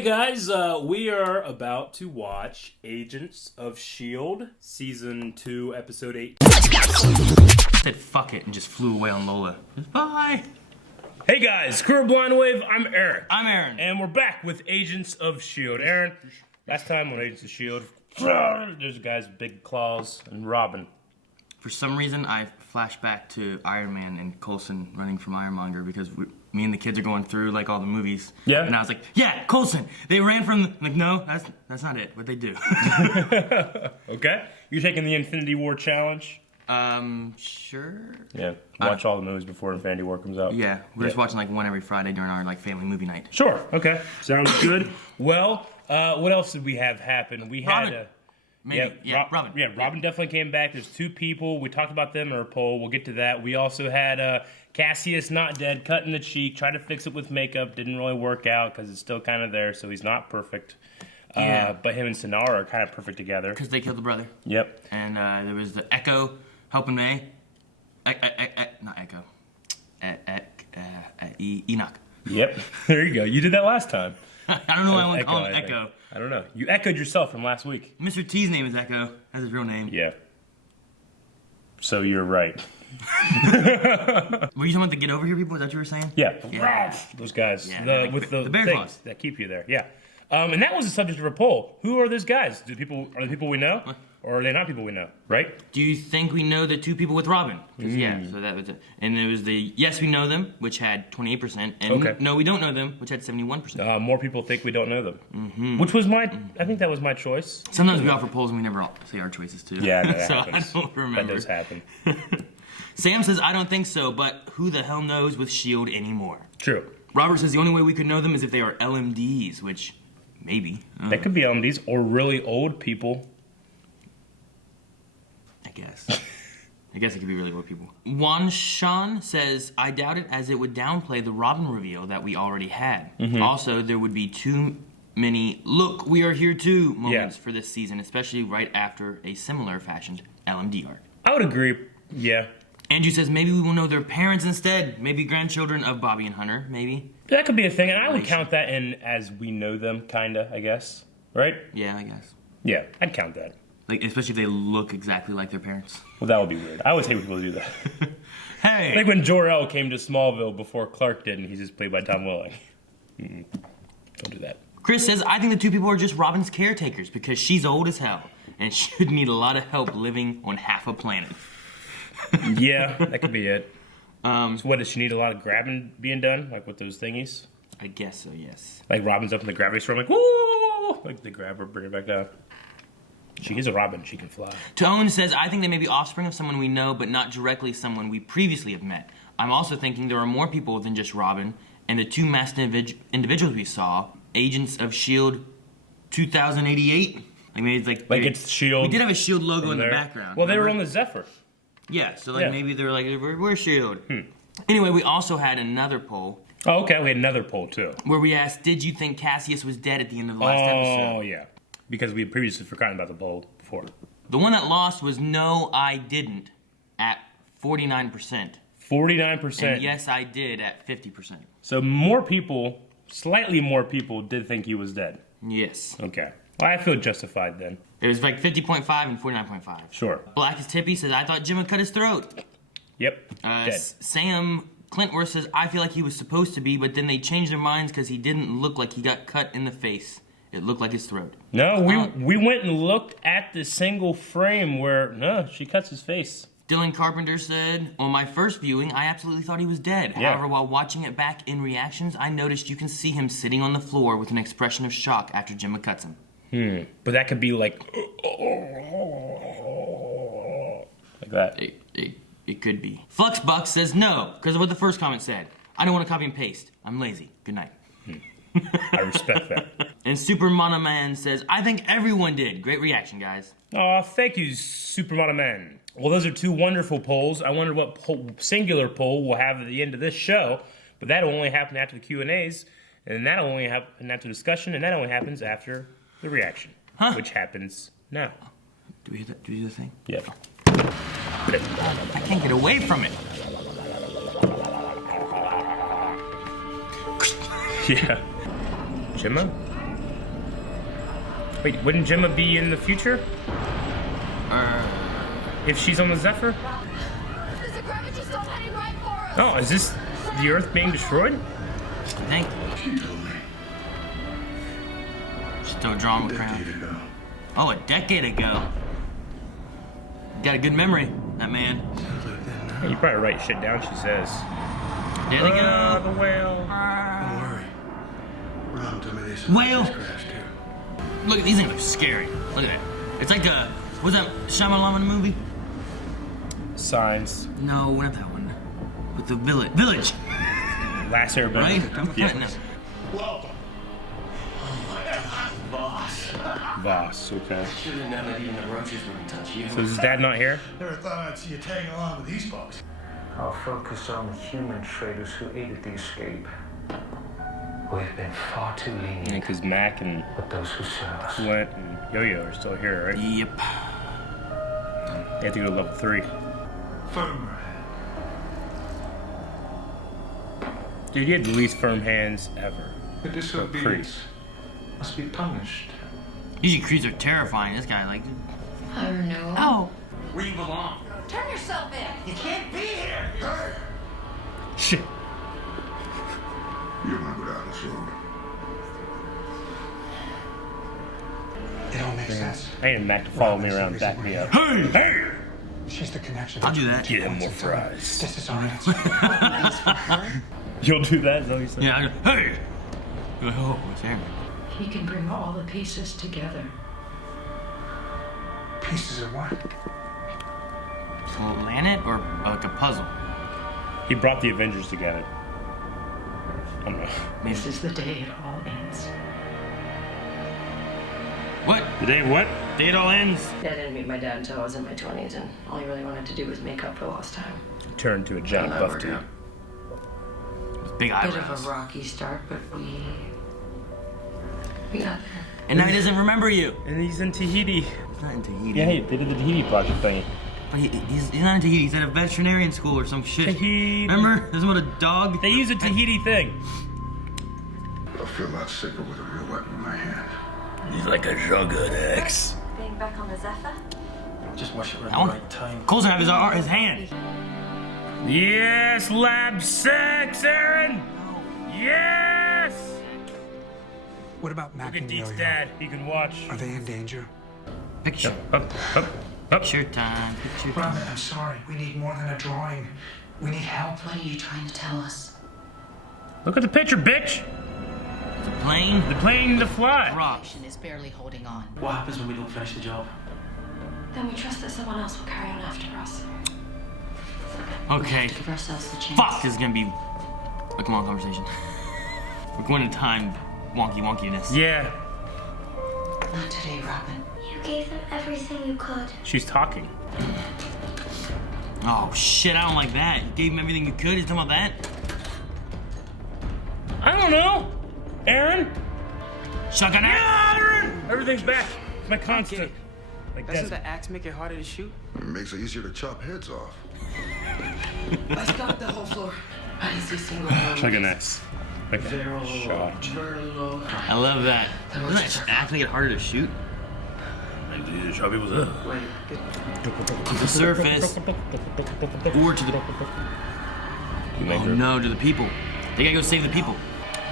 Hey guys, we are about to watch Agents of S.H.I.E.L.D. Season 2, Episode 8. Said fuck it and just flew away on Lola. Bye! Hey guys, Crew of Blind Wave, I'm Eric. I'm Aaron. And we're back with Agents of S.H.I.E.L.D. Aaron, last time on Agents of S.H.I.E.L.D., there's a guy's big claws and Robin. For some reason, I flashed back to Iron Man and Coulson running from Ironmonger because me and the kids are going through like all the movies. Yeah. And I was like, yeah, Coulson. They ran from. I'm like, no, that's not it. What they do. Okay. You're taking the Infinity War challenge? Sure. Yeah. Watch all the movies before Infinity War comes out. Yeah. We're just watching like one every Friday during our like family movie night. Sure. Okay. Sounds good. Well, what else did we have happen? We had Maybe. Yeah, Robin. Yeah, Robin definitely came back. There's two people. We talked about them in our poll. We'll get to that. We also had Cassius, not dead, cut in the cheek. Tried to fix it with makeup. Didn't really work out because it's still kind of there, so he's not perfect. Yeah. But him and Sonara are kind of perfect together. Because they killed the brother. Yep. And there was the Echo helping May. Not Echo. Enoch. Yep. There you go. You did that last time. I don't know why I want to call him Echo. I don't know. You echoed yourself from last week. Mr. T's name is Echo. That's his real name. Yeah. So you're right. Were you talking about the Get Over Here people? Is that what you were saying? Yeah. Those guys. Yeah, with the bear things claws that keep you there. Yeah. And that was the subject of a poll. Who are those guys? Are they people we know? Or are they not people we know? Right? Do you think we know the two people with Robin? Yeah, so that was it. And there was the yes, we know them, which had 28%, and no, we don't know them, which had 71%. More people think we don't know them. Which was I think that was my choice. Sometimes we offer polls and we never say our choices too. Yeah, that so happens. I don't remember. That does happen. Sam says, I don't think so, but who the hell knows with S.H.I.E.L.D. anymore? True. Robert says the only way we could know them is if they are LMDs, which maybe. That could be LMDs or really old people. I guess it could be really old people. Wan Shan says, I doubt it as it would downplay the Robin reveal that we already had. Also, there would be too many look, we are here too moments for this season, especially right after a similar fashioned LMD arc. I would agree. Yeah. Andrew says maybe we will know their parents instead. Maybe grandchildren of Bobby and Hunter, maybe. That could be a thing, and I would count that in as we know them, kinda, I guess. Right? Yeah, I guess. Yeah, I'd count that. Like, especially if they look exactly like their parents. Well, that would be weird. I always hate when people do that. Hey! Like when Jor-El came to Smallville before Clark did, and he's just played by Tom Welling. Don't do that. Chris says, I think the two people are just Robin's caretakers because she's old as hell and should need a lot of help living on half a planet. Yeah, that could be it. So what, does she need a lot of grabbing being done? Like with those thingies? I guess so, yes. Like Robin's up in the gravity storm, like, woo! Like they grab her, bring her back down. She is a Robin, she can fly. Tone says, I think they may be offspring of someone we know, but not directly someone we previously have met. I'm also thinking there are more people than just Robin, and the two masked individuals we saw, Agents of S.H.I.E.L.D. 2088. Like maybe it's like it's S.H.I.E.L.D. We did have a S.H.I.E.L.D. logo in the background. Well, they were on the Zephyr. Yeah, so like maybe they were like, we're S.H.I.E.L.D. Anyway, we also had another poll. Oh, okay, we had another poll too. Where we asked, did you think Cassius was dead at the end of the last episode? Oh, yeah. Because we had previously forgotten about the poll before. The one that lost was no, I didn't at 49%. 49%. And yes, I did at 50%. So more people, slightly more people, did think he was dead. Yes. Okay. Well, I feel justified then. It was like 50.5 and 49.5. Sure. Black as Tippy says, I thought Jim had cut his throat. Yep. Dead. Sam Clintworth says, I feel like he was supposed to be, but then they changed their minds because he didn't look like he got cut in the face. It looked like his throat. No, we went and looked at the single frame where, no, she cuts his face. Dylan Carpenter said, on my first viewing, I absolutely thought he was dead. Yeah. However, while watching it back in reactions, I noticed you can see him sitting on the floor with an expression of shock after Gemma cuts him. But that could be like that. It could be. Fluxbuck says no, because of what the first comment said. I don't want to copy and paste. I'm lazy. Good night. I respect that. And Super Mono Man says, I think everyone did. Great reaction, guys. Aw, thank you, Super Mono Man. Well, those are two wonderful polls. I wonder what singular poll we'll have at the end of this show, but that'll only happen after the Q&As, and that'll only happen after discussion, and that only happens after the reaction, which happens now. Do we do the thing? Yeah. I can't get away from it. Yeah. Gemma? Wait, wouldn't Gemma be in the future? If she's on the Zephyr? There's a gravity storm heading right for us. Oh, is this the Earth being destroyed? Thank you. She told me. Still drawing with Decade crown. ago. Oh, a decade ago. Got a good memory, that man. Sounds like that now. Hey, you probably write shit down, she says. There they go. The whale. Don't worry. Ron told me they said Whale. this crash too. Look at these things, look scary. Look at that. It's like a, what's that Shyamalan movie? Signs. No, not that one. With the village, Last Airbender. right? Yeah. Welcome. Voss, okay. Should have known that even the roaches wouldn't touch you. So is his dad not here? Never thought I'd see you tagging along with these folks. I'll focus on the human traders who aided the escape. We've been far too lenient Because Mac and with those who serve us. Flint and Yo-Yo are still here, right? Yep. They have to go to level 3. Firmer. Dude, you had the least firm hands ever. The disobedience must be punished. Usually creeds are terrifying. This guy, like, I don't know. oh. Where you belong. Turn yourself in. You can't be here. Hey! Shit. You don't want to go down this road. It all makes sense. I need Mac to follow me around and back me up. Hey! Hey! She's the connection. I'll do that. Get him more fries. This is our answer. You'll do that? Is that what you said? Yeah, I go, hey! Oh, what's there? He can bring all the pieces together. Pieces of what? Planet or like a puzzle? He brought the Avengers together. I don't know. This is the day it all ends. What? The day of what? Day it all ends. I didn't meet my dad until I was in my 20s, and all he really wanted to do was make up for lost time. Turned to a giant That buff worked dude. out. With big Bit eyebrows. of a rocky start, but we got there. And now he doesn't remember you. And he's in Tahiti. He's not in Tahiti. Yeah, they did the Tahiti project thing. But he's not in Tahiti. He's at a veterinarian school or some shit. Tahiti. Remember? There's one with a dog. They use a Tahiti thing. I feel a lot safer with a real weapon in my hand. He's like a Juggernaut X. Being back on the Zephyr? Just wish it were I the want- right time. Coulson have his hand. Yes, lab 6, Aaron! Yes! What about Mac Look at and Deke's Yo-Yo? dad. He can watch. Are they in danger? Picture. Up. Picture time. Picture time. Robin, I'm sorry. We need more than a drawing. We need help. What are you trying to tell us? Look at the picture, bitch! It's a plane. The plane to fly. Rock. Nation is barely holding on. What happens when we don't finish the job? Then we trust that someone else will carry on after us. Okay. Give ourselves the chance. Fuck, this is gonna be a long conversation. We're going in time wonkiness. Yeah, Not today, Robin. You gave them everything you could. she's talking. Oh shit, I don't like that. You gave him everything you could. He's talking about that. I don't know. Aaron? Shotgun ass. Aaron! Everything's back. My constant. Like Doesn't that. the axe make it harder to shoot? It makes it easier to chop heads off. I stopped the whole floor. I didn't see a single one. Chugga X. Like that. Shot. Very low. I love that. Doesn't that act make it harder to shoot? Like, dude, shot people's up. Wait, get To the surface. Or to the. Oh no, to the people. They gotta go save the people.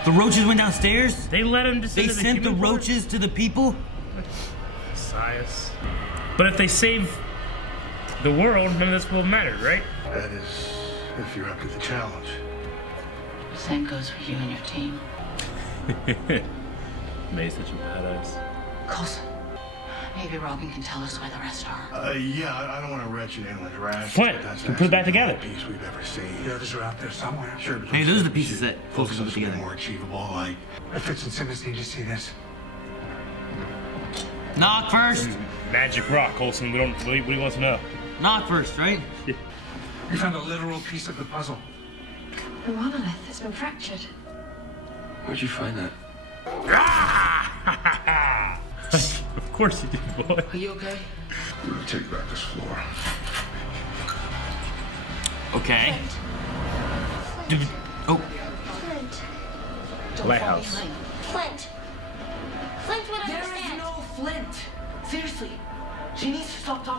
The roaches went downstairs? They let him descend They to the sent the human form? roaches to the people? Sias. But if they save the world, none of this will matter, right? That is, if you're up to the challenge. Same goes for you and your team. May's such a badass. Coulson, maybe Robin can tell us where the rest are. Yeah, I don't want to wretch anyone's rash. Flint, but that's you put it back actually the together. only piece we've ever seen. The others are out there somewhere. Sure, but Hey, those are the pieces that focus Coulson on put something together. more achievable, like Fitz and Simmons need to see this. Knock first. Magic rock, Colson. What do you want to know? Knock first, right? We found a literal piece of the puzzle. The monolith has been fractured. Where'd you find that? Of course you did, boy. Are you okay? we're gonna take back this floor. Okay. Dude. Oh, Flint. Lighthouse. Flint. Flint would There is understand. no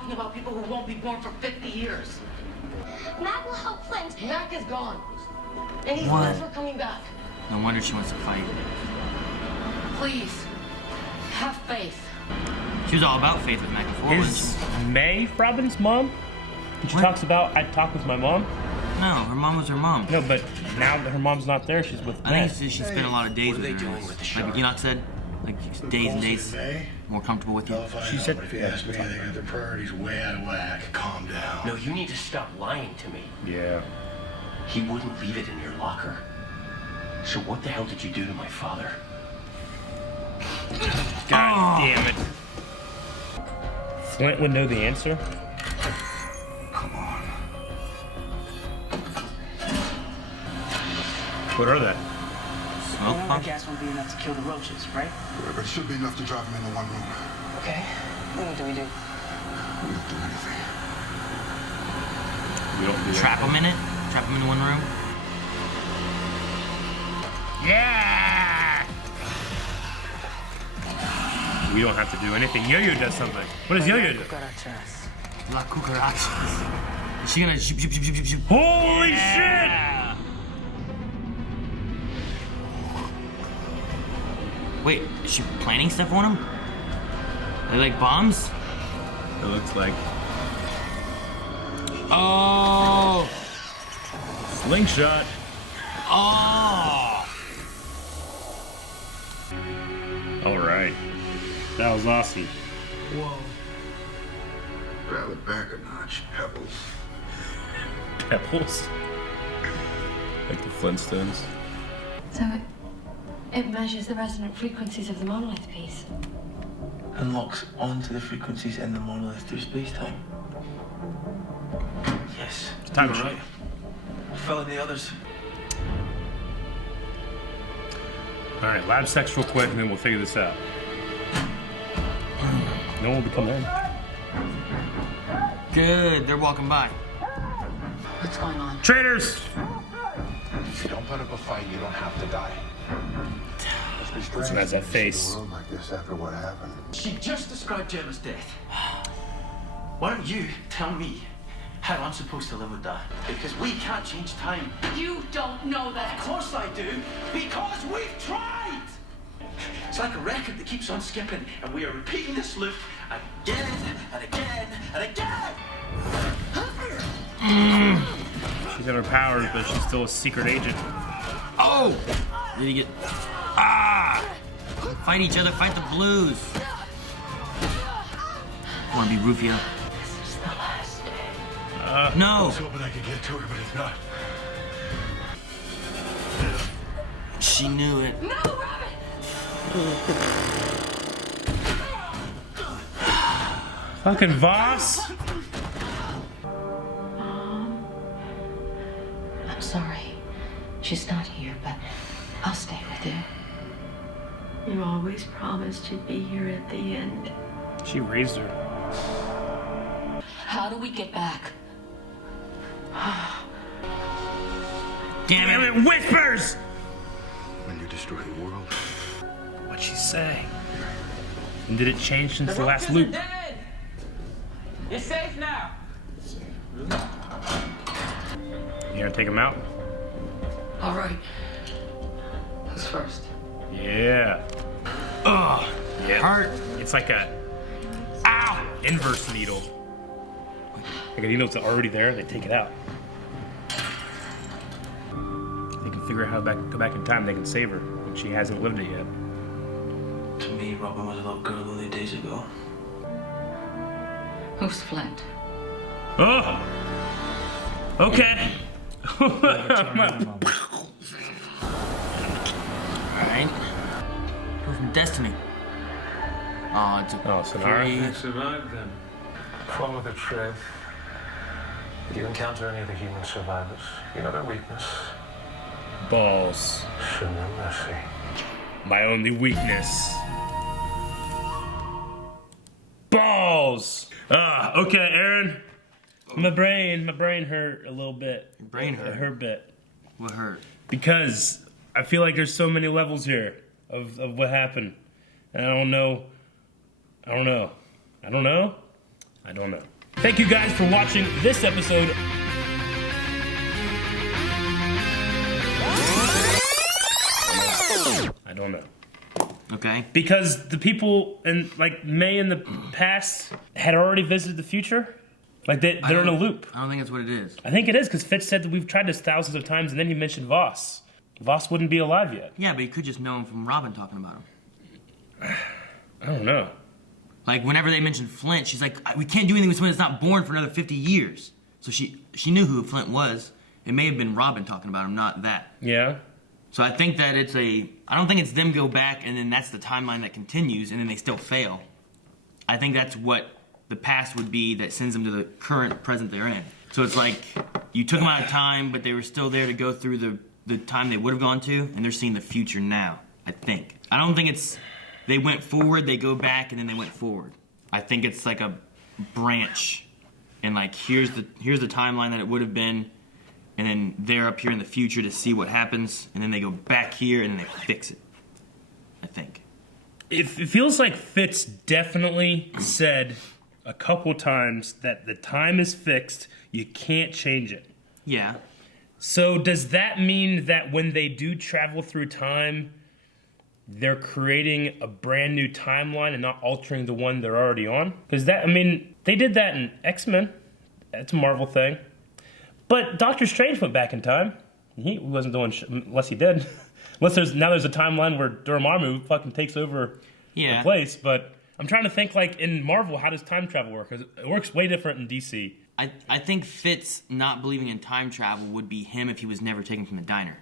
talking about people who won't be born for 50 years. Mac will help Flint. Mac is gone. And he's What? never coming back. No wonder she wants to fight. Please, have faith. She was all about faith with Mac before, wasn't Is she? May Robin's mom? And she What? talks about, I talked with my mom. No, her mom was her mom. No, but now that her mom's not there, she's with I May. think she spent a lot of days What are with they her. doing with the Like shark? Enoch said, like days and days more comfortable with you. She said, If you ask me, they got their priorities way out of whack. Calm down. No, you need to stop lying to me. yeah. He wouldn't leave it in your locker. So what the hell did you do to my father? God damn it. Flint would know the answer. Come on. What are they? Smoke pump? gas won't be enough to kill the roaches, right? But it should be enough to drive them into one room. Okay. What do we do? We don't do anything. We don't do Trap them in it? Trap them in one room? Yeah! We don't have to do anything. Yo-Yo does something. What does Yo-Yo do? La cucaracha. Is she gonna shoot, shoot, shoot, shoot, shoot? Holy Yeah! Wait, is she planting stuff on him? Are they like bombs? shit! It looks like Oh! slingshot. Oh! All right. That was awesome. Dial it back a notch, Pebbles. Pebbles. Like the Flintstones. So it measures the resonant frequencies of the monolith piece. And locks onto the frequencies in the monolith through space-time. Yes. Time You're right. Fill in the others. All right, lab sex real quick, and then we'll figure this out. No one will come in. Good, they're walking by. What's going on? Traitors! If you don't put up a fight, you don't have to die. Must be strange Listen, has that to see face. the world like this after what happened. She just described Gemma's death. Why don't you tell me how I'm supposed to live with that? Because we can't change time. You don't know that. Of course I do, because we've tried! It's like a record that keeps on skipping, and we are repeating this loop again and again and again! She's got her powers, but she's still a secret agent. Oh! Did he get... Ah! Fight each other, fight the blues. Wanna be Rufio? This is the last day. No! I was hoping I could get to her, but it's not. She knew it. No, Robin! Fucking Voss! I'm sorry. She's not here, but I'll stay with you. You always promised you'd be here at the end. She raised her. How do we get back? Damn it! It whispers! When you destroy the world, What'd she say? And did it change since the last loop? dead! You're safe now. You gonna take him out? All right. Who's first? Yeah. Ugh. Yeah. Hurt. It's like a ow inverse needle. Like a needle that's already there, they take it out. They can figure out how to go back in time. They can save her, and she hasn't lived it yet. To me, Robin was a lot girly days ago. Who's Flint? Oh. Okay. Alright. Go from Destiny. Oh, it's a Sonara. pretty- Survive them. Follow the trail. If you encounter any of the human survivors, you know their weakness. Balls. Show no mercy. My only weakness. Balls. Okay, Aaron. My brain hurt a little bit. Your brain hurt? It hurt a bit. What hurt? Because I feel like there's so many levels here of what happened. And I don't know. Thank you guys for watching this episode. I don't know. Okay. Because the people in like May in the past had already visited the future. Like they're in a loop. I don't think that's what it is. I think it is because Fitz said that we've tried this thousands of times, and then he mentioned Voss. Voss wouldn't be alive yet. Yeah, but you could just know him from Robin talking about him. I don't know. Like whenever they mentioned Flint, she's like, "We can't do anything with someone that's not born for another 50 years." So she knew who Flint was. It may have been Robin talking about him, not that. Yeah. So I think that I don't think it's them go back and then that's the timeline that continues and then they still fail. I think that's what the past would be that sends them to the current present they're in. So it's like you took them out of time, but they were still there to go through the time they would have gone to, and they're seeing the future now, I think. I don't think it's they went forward, they go back, and then they went forward. I think it's like a branch, and like here's the timeline that it would have been, and then they're up here in the future to see what happens, and then they go back here and then they fix it. I think. It feels like Fitz definitely said a couple times that the time is fixed, you can't change it. Yeah. So does that mean that when they do travel through time, they're creating a brand new timeline and not altering the one they're already on? Because they did that in X-Men. That's a Marvel thing. But Doctor Strange went back in time. He wasn't doing unless he did. Unless there's a timeline where Dormammu fucking takes over the place. But I'm trying to think, like, in Marvel, how does time travel work? 'Cause it works way different in DC. I think Fitz not believing in time travel would be him if he was never taken from the diner.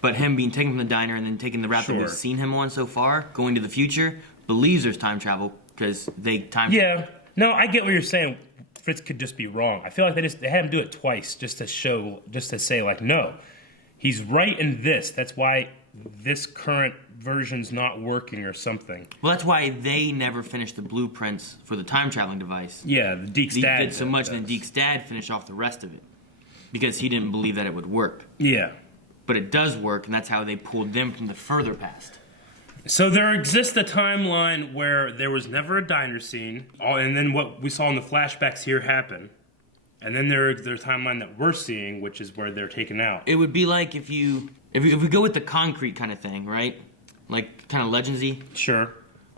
But him being taken from the diner and then taking the route that we've seen him on so far, going to the future, believes there's time travel because they time travel. Yeah. No, I get what you're saying. Fitz could just be wrong. I feel like they had him do it twice just to say, like, no, he's right in this. That's why this current version's not working or something. Well, that's why they never finished the blueprints for the time traveling device. Yeah, the Deke's dad did so much, and then Deke's dad finished off the rest of it because he didn't believe that it would work. Yeah. But it does work, and that's how they pulled them from the further past. So there exists a timeline where there was never a diner scene, and then what we saw in the flashbacks here happen. And then there's a timeline that we're seeing, which is where they're taken out. It would be like if we go with the concrete kind of thing, right? Like kind of Legendsy. Sure.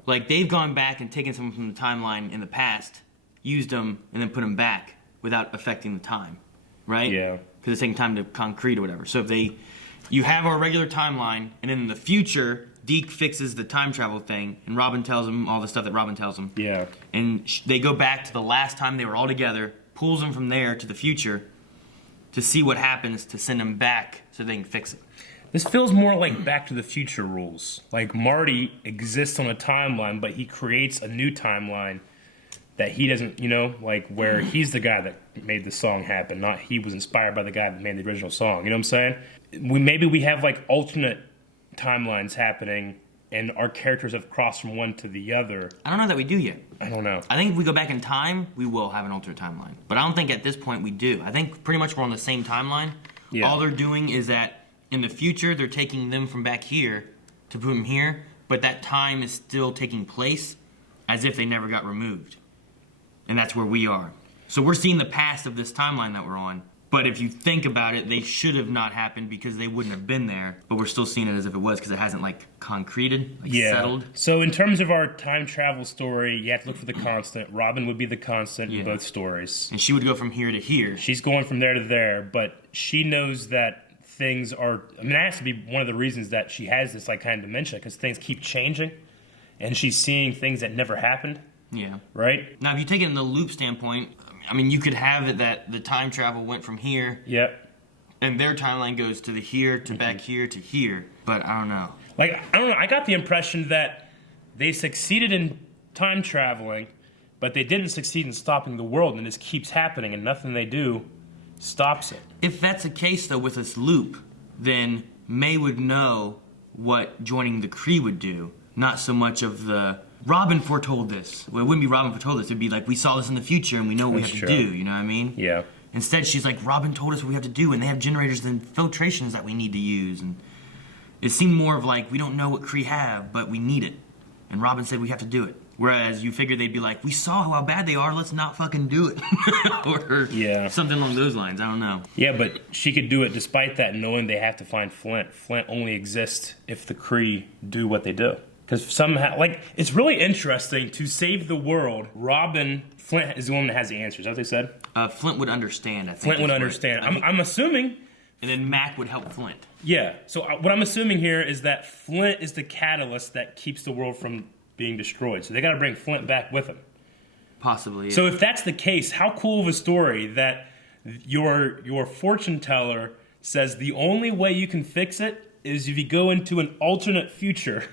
Like they've gone back and taken someone from the timeline in the past, used them, and then put them back without affecting the time, right? Yeah. Because it's taking time to concrete or whatever. So if you have our regular timeline, and then in the future, Deke fixes the time travel thing, and Robin tells him all the stuff that Robin tells him. Yeah. And they go back to the last time they were all together, pulls them from there to the future to see what happens to send them back so they can fix it. This feels more like Back to the Future rules. Like Marty exists on a timeline, but he creates a new timeline that he doesn't, like where he's the guy that made the song happen, not he was inspired by the guy that made the original song. You know what I'm saying? Maybe we have like alternate timelines happening and our characters have crossed from one to the other. I don't know that we do yet. I don't know. I think if we go back in time, we will have an alternate timeline. But I don't think at this point we do. I think pretty much we're on the same timeline. Yeah. All they're doing is that in the future, they're taking them from back here to put them here, but that time is still taking place as if they never got removed. And that's where we are. So we're seeing the past of this timeline that we're on. But if you think about it, they should have not happened because they wouldn't have been there. But we're still seeing it as if it was because it hasn't concreted, settled. So in terms of our time travel story, you have to look for the constant. Robin would be the constant in both stories. And she would go from here to here. She's going from there to there, but she knows that things are... that has to be one of the reasons that she has this kind of dementia, because things keep changing, and she's seeing things that never happened. Yeah. Right? Now, if you take it in the loop standpoint... you could have it that the time travel went from here. Yep. And their timeline goes to the here, to back here, to here. But I don't know. I don't know. I got the impression that they succeeded in time traveling, but they didn't succeed in stopping the world, and this keeps happening, and nothing they do stops it. If that's the case, though, with this loop, then May would know what joining the Kree would do, not so much of the... Robin foretold this. Well, it wouldn't be Robin foretold this. It'd be like, we saw this in the future and we know what we have to do. You know what I mean? Yeah. Instead, she's like, Robin told us what we have to do, and they have generators and filtrations that we need to use. And it seemed more of like, we don't know what Kree have, but we need it. And Robin said we have to do it. Whereas you figure they'd be like, we saw how bad they are, let's not fucking do it. Or Yeah. something along those lines. I don't know. Yeah, but she could do it despite that, knowing they have to find Flint. Flint only exists if the Kree do what they do. Because somehow, like, it's really interesting to save the world. Flint is the one that has the answers. Is that what they said? Flint would understand, I think. Flint would is what- understand. I mean, I'm assuming. and then Mac would help Flint. Yeah. So what I'm assuming here is that Flint is the catalyst that keeps the world from being destroyed. So they got to bring Flint back with them. Possibly. Yeah. So if that's the case, how cool of a story that your fortune teller says the only way you can fix it is if you go into an alternate future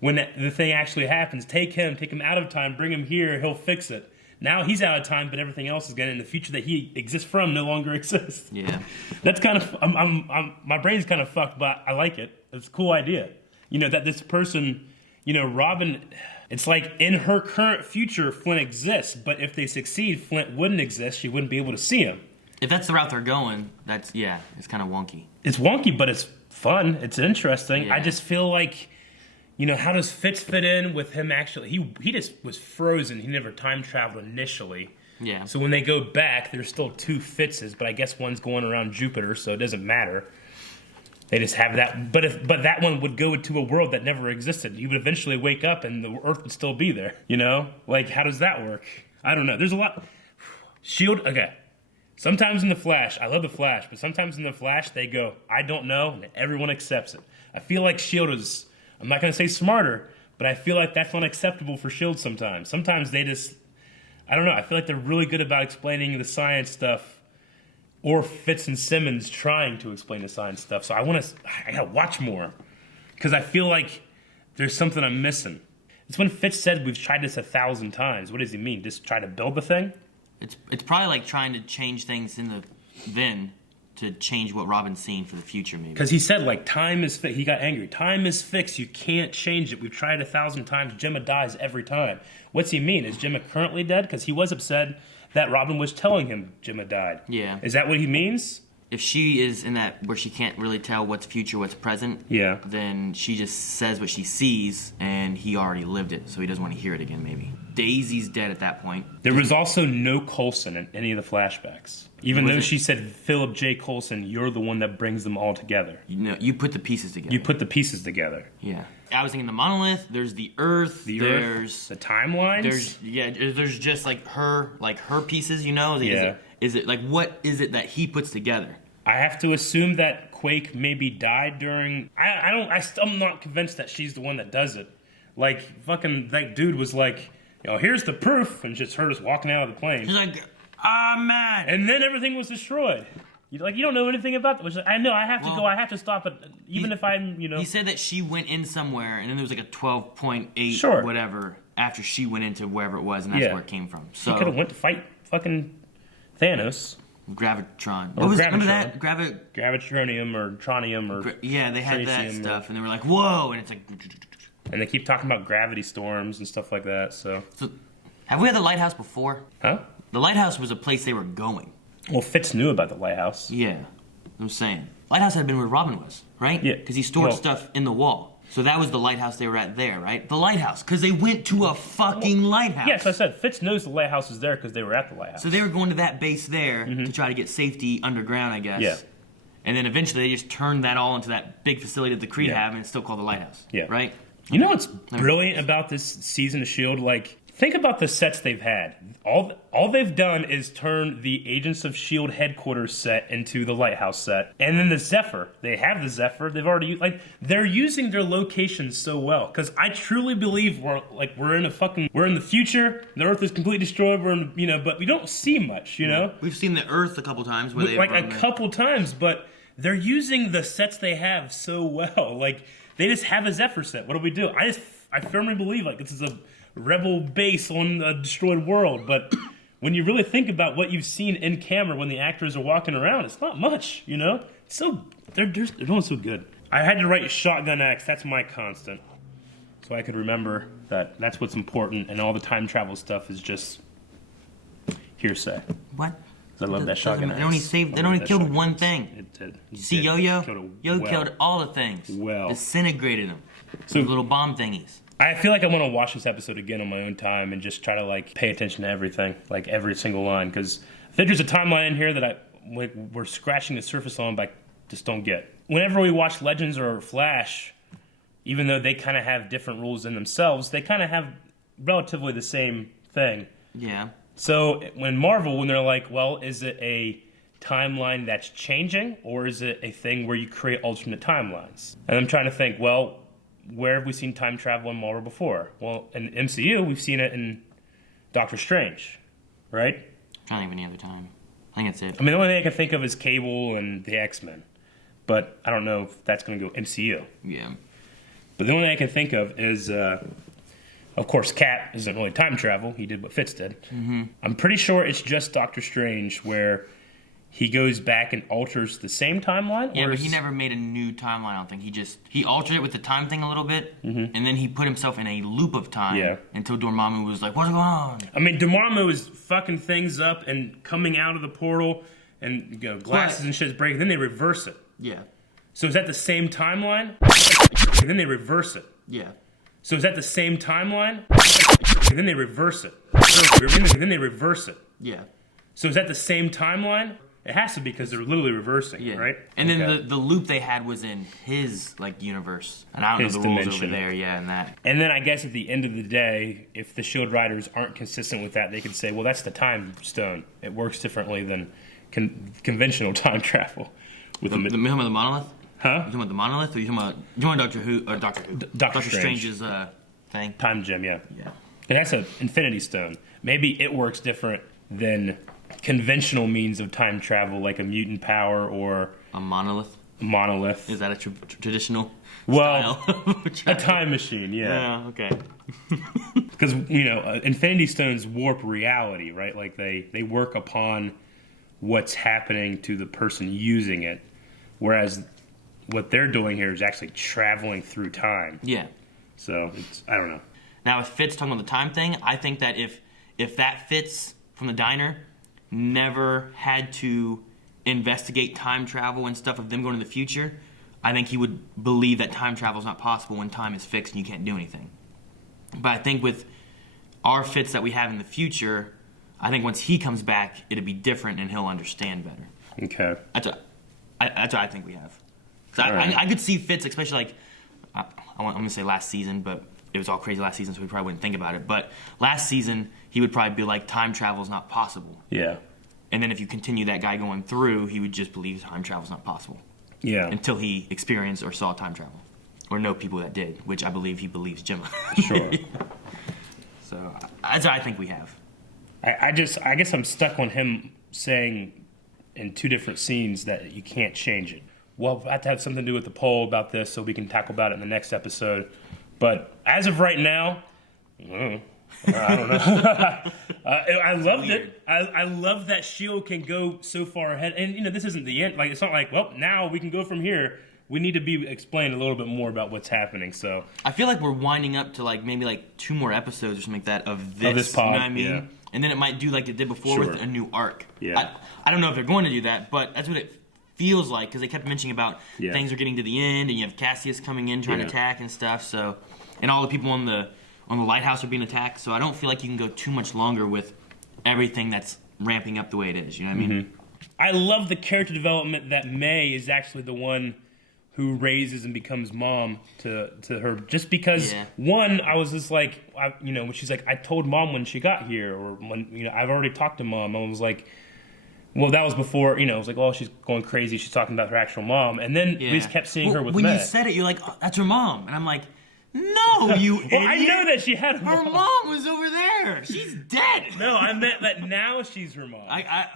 when the thing actually happens. Take him out of time, bring him here, he'll fix it. Now he's out of time, but everything else is getting in the future that he exists from no longer exists. Yeah. That's kind of my brain's kind of fucked, but I like it. It's a cool idea. You know that this person, you know, Robin. It's like in her current future, Flint exists, but if they succeed, Flint wouldn't exist. She wouldn't be able to see him. If that's the route they're going, it's kind of wonky. It's wonky, but it's fun. It's interesting. Yeah. I just feel like, you know, how does Fitz fit in with him actually? He just was frozen. He never time traveled initially. Yeah. So when they go back, there's still two Fitzes, but I guess one's going around Jupiter, so it doesn't matter. They just have that. But that one would go into a world that never existed. He would eventually wake up and the Earth would still be there. You know? Like, how does that work? I don't know. There's a lot. S.H.I.E.L.D., okay. Sometimes in The Flash, I love The Flash, but sometimes in The Flash, they go, I don't know, and everyone accepts it. I feel like S.H.I.E.L.D. is, I'm not going to say smarter, but I feel like that's unacceptable for S.H.I.E.L.D. sometimes. Sometimes they just, I don't know, I feel like they're really good about explaining the science stuff, or Fitz and Simmons trying to explain the science stuff. So I gotta watch more, because I feel like there's something I'm missing. It's when Fitz said we've tried this 1,000 times. What does he mean? Just try to build the thing? It's probably like trying to change things in the then to change what Robin's seeing for the future, maybe. Because he said, like, time is fixed. He got angry. Time is fixed. You can't change it. We've tried 1,000 times. Gemma dies every time. What's he mean? Is Gemma currently dead? Because he was upset that Robin was telling him Gemma died. Yeah. Is that what he means? If she is in that where she can't really tell what's future, what's present, Yeah. then she just says what she sees, and he already lived it, so he doesn't want to hear it again, maybe. Daisy's dead at that point. There was also no Coulson in any of the flashbacks. Even though she said, Philip J. Coulson, you're the one that brings them all together. You know, you put the pieces together. You put the pieces together. Yeah. I was thinking the monolith, there's the Earth, there's the timelines. There's just like her pieces, you know? Yeah. Is it like, what is it that he puts together? I have to assume that Quake maybe died during. I'm not convinced that she's the one that does it. Like, fucking, that dude was like, you know, here's the proof, and just heard us walking out of the plane. He's like, I'm mad. And then everything was destroyed. You don't know anything about that. I know, I have to go, I have to stop it, even if I'm, you know. He said that she went in somewhere, and then there was like a 12.8 whatever after she went into wherever it was, and that's where it came from. So he could have went to fight fucking Thanos. Gravitron. Or What was Gravitron. remember that? Gravitronium or Tronium or yeah, they had that Tritium stuff, and they were like, whoa, and it's like. And they keep talking about gravity storms and stuff like that. So have we had the lighthouse before? Huh? The lighthouse was a place they were going. Well, Fitz knew about the lighthouse. Yeah, I'm saying lighthouse had been where Robin was, right? Yeah, because he stored stuff in the wall. So that was the lighthouse they were at there, right? The lighthouse, because they went to a fucking lighthouse. Yes, I said Fitz knows the lighthouse is there because they were at the lighthouse. So they were going to that base there to try to get safety underground, I guess. Yeah. And then eventually they just turned that all into that big facility that the Kree have, and it's still called the lighthouse. Yeah. Right? You know what's brilliant about this season of S.H.I.E.L.D.? Like, think about the sets they've had. All they've done is turn the Agents of S.H.I.E.L.D. headquarters set into the Lighthouse set. And then the Zephyr. They have the Zephyr. They've already used, like, they're using their locations so well. Because I truly believe we're in the future. The Earth is completely destroyed. But we don't see much, you know? We've seen the Earth a couple times. Where Like, a couple times, but they're using the sets they have so well. Like, they just have a Zephyr set. What do we do? I firmly believe, like, this is a rebel base on a destroyed world, but when you really think about what you've seen in camera when the actors are walking around, it's not much, you know? They're doing so good. I had to write Shotgun X, that's my constant, so I could remember that that's what's important, and all the time travel stuff is just hearsay. What? I love that Shotgun X. They only killed one thing. It did. You see Yo-Yo? Yo killed all the things. Well. Disintegrated them. So little bomb thingies. I feel like I want to watch this episode again on my own time and just try to like pay attention to everything, like every single line, because I think there's a timeline in here that we're scratching the surface on, but I just don't get. Whenever we watch Legends or Flash, even though they kind of have different rules in themselves, they kind of have relatively the same thing. Yeah. So when Marvel, when they're like, well, is it a timeline that's changing, or is it a thing where you create alternate timelines? And I'm trying to think, well, where have we seen time travel in Marvel before? Well, in MCU, we've seen it in Doctor Strange, right? I don't think of any other time. I think that's it. I mean, the only thing I can think of is Cable and the X-Men. But I don't know if that's going to go MCU. Yeah. But the only thing I can think of is, of course, Cap isn't really time travel. He did what Fitz did. Mm-hmm. I'm pretty sure it's just Doctor Strange where he goes back and alters the same timeline. Yeah, but he never made a new timeline, I don't think. He altered it with the time thing a little bit, and then he put himself in a loop of time until Dormammu was like, what's going on? I mean, Dormammu is fucking things up and coming out of the portal, and glasses and shit is breaking. Then they reverse it. Yeah. So is that the same timeline? And then they reverse it. Yeah. So is that the same timeline? And then they reverse it. And then they reverse it. Yeah. So is that the same timeline? It has to be because they're literally reversing, right? And then the loop they had was in his universe, and I don't know the rules over there, and that. And then I guess at the end of the day, if the Shield Riders aren't consistent with that, they could say, well, that's the time stone. It works differently than conventional time travel. With the monolith? Huh? You talking about the monolith, or you talking about Doctor Who? Or Doctor Strange's thing. Time gem, yeah. Yeah. And that's an Infinity Stone. Maybe it works different than conventional means of time travel, like a mutant power or a monolith. Monolith. Is that a traditional style? Well, a time machine, yeah. Yeah, okay. Because Infinity Stones warp reality, right? Like they work upon what's happening to the person using it, whereas what they're doing here is actually traveling through time. Yeah. So I don't know. Now, if Fitz talking about the time thing, I think that if that Fitz from the diner never had to investigate time travel and stuff of them going to the future, I think he would believe that time travel is not possible when time is fixed and you can't do anything. But I think with our Fitz that we have in the future, I think once he comes back, it'll be different and he'll understand better. Okay. That's what I think we have. I could see Fitz, especially like, I'm going to say last season, but it was all crazy last season, so we probably wouldn't think about it. But last season, he would probably be like, time travel is not possible. Yeah. And then if you continue that guy going through, he would just believe time travel is not possible. Yeah. Until he experienced or saw time travel. Or know people that did, which I believe he believes Gemma. Sure. So that's what I think we have. I guess I'm stuck on him saying in two different scenes that you can't change it. Well, I have to have something to do with the poll about this so we can talk about it in the next episode. But as of right now, I don't know. I loved it. I love that S.H.I.E.L.D. can go so far ahead. And, this isn't the end. Like, it's not like, well, now we can go from here. We need to be explained a little bit more about what's happening. So I feel like we're winding up to maybe 2 more episodes or something like that of this pod, you know what I mean? Yeah. And then it might do like it did before with a new arc. Yeah. I don't know if they're going to do that, but that's what it feels like because they kept mentioning about things are getting to the end and you have Cassius coming in trying to attack and stuff. So, and all the people on the lighthouse are being attacked. So I don't feel like you can go too much longer with everything that's ramping up the way it is. You know what I mean? I love the character development that May is actually the one who raises and becomes mom to her, just because one, I was just like, when she's like, I told mom when she got here, or when I've already talked to mom. I was like, well, that was before, it was like, oh, she's going crazy. She's talking about her actual mom, and then we just kept seeing her with when May. you said it, you're like, oh, that's her mom, and I'm like, no, you idiot. I know that she had a mom. Her mom was over there. She's dead. No, I meant that now she's her mom.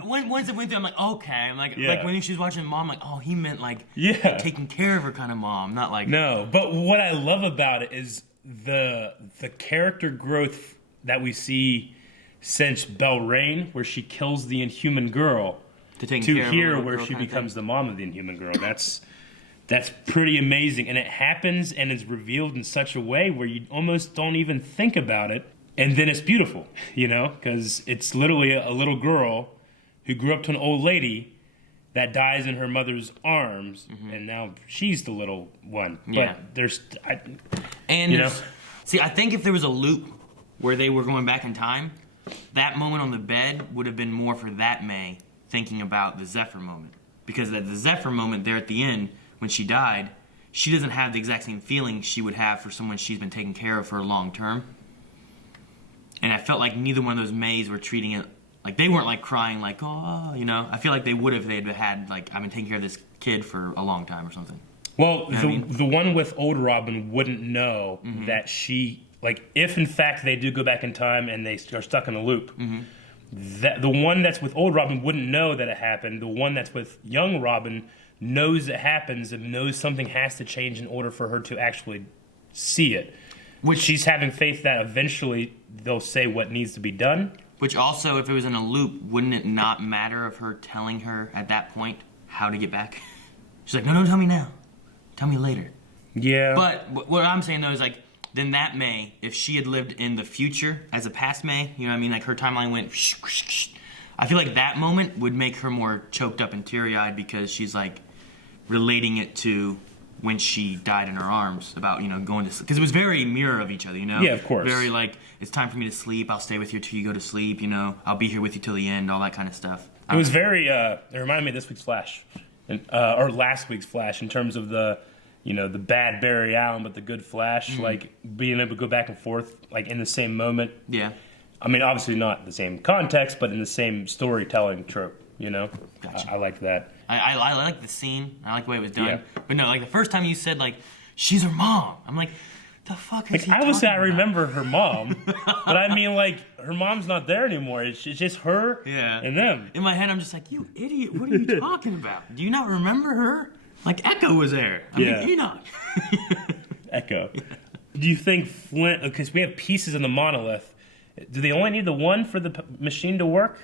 Once it went through, I'm like, okay. I'm like when she was watching mom, like, oh, he meant like taking care of her kind of mom, not like. No, but what I love about it is the character growth that we see since Belrain, where she kills the Inhuman girl, to here where she becomes the mom of the Inhuman girl. That's pretty amazing, and it happens and is revealed in such a way where you almost don't even think about it, and then it's beautiful, because it's literally a little girl who grew up to an old lady that dies in her mother's arms, and now she's the little one. Yeah. But there's See, I think if there was a loop where they were going back in time, that moment on the bed would have been more for that May thinking about the Zephyr moment. Because at the Zephyr moment there at the end, when she died, she doesn't have the exact same feeling she would have for someone she's been taking care of for a long term. And I felt like neither one of those Mays were treating it, like they weren't like crying like, oh, you know. I feel like they would if they'd had like, I've been taking care of this kid for a long time or something. Well, You know what I mean? the one with old Robin wouldn't know that she, like, if in fact they do go back in time and they are stuck in a loop, that the one that's with old Robin wouldn't know that it happened. The one that's with young Robin knows it happens and knows something has to change in order for her to actually see it. Which she's having faith that eventually they'll say what needs to be done. Which also, if it was in a loop, wouldn't it not matter of her telling her at that point how to get back? She's like, no, don't tell me now. Tell me later. Yeah. But what I'm saying, though, is like, then that May, if she had lived in the future as a past May, you know what I mean? Like, her timeline went... I feel like that moment would make her more choked up and teary-eyed because she's, like, relating it to when she died in her arms about, you know, going to sleep. Because it was very mirror of each other, you know? Yeah, of course. Very, like, it's time for me to sleep. I'll stay with you till you go to sleep, you know? I'll be here with you till the end, all that kind of stuff. It was very, it reminded me of this week's Flash, or last week's Flash, in terms of the, you know, the bad Barry Allen, but the good Flash, like, being able to go back and forth, like, in the same moment. Yeah. I mean, obviously not the same context, but in the same storytelling trope, you know? Gotcha. I like that. I like the scene. I like the way it was done. Yeah. But no, like, the first time you said, like, she's her mom, I'm like, the fuck is Like, he I would say I talking about? remember her mom, but I mean, like, her mom's not there anymore. It's just her and them. In my head, I'm just like, you idiot, what are you talking about? Do you not remember her? Like, Echo was there. I mean, Enoch. Echo. Do you think Flint, because we have pieces in the monolith, do they only need the one for the machine to work?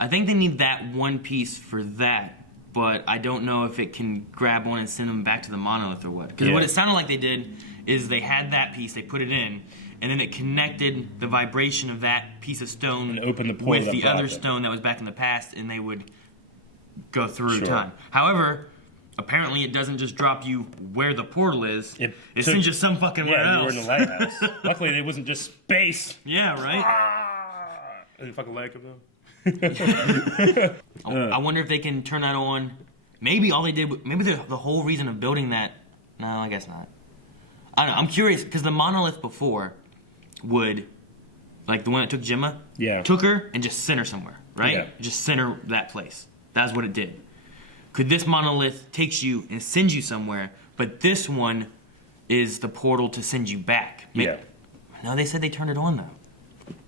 I think they need that one piece for that, but I don't know if it can grab one and send them back to the monolith or what. Because what it sounded like they did is they had that piece, they put it in, and then it connected the vibration of that piece of stone And opened the portal with that the brought other it. stone that was back in the past, and they would go through Sure. time. However, apparently it doesn't just drop you where the portal is. It took- sends you some fucking where Yeah, you were else. in the lighthouse. Luckily, it wasn't just space. Yeah, right? And fucking like it though. I wonder if they can turn that on. Maybe all they did, maybe the whole reason of building that. No, I guess not. I don't know. I'm curious because the monolith before would, like the one that took Gemma, took her and just sent her somewhere, right? Yeah. Just sent her that place. That's what it did. Could this monolith takes you and sends you somewhere, but this one is the portal to send you back? Yeah. No, they said they turned it on though.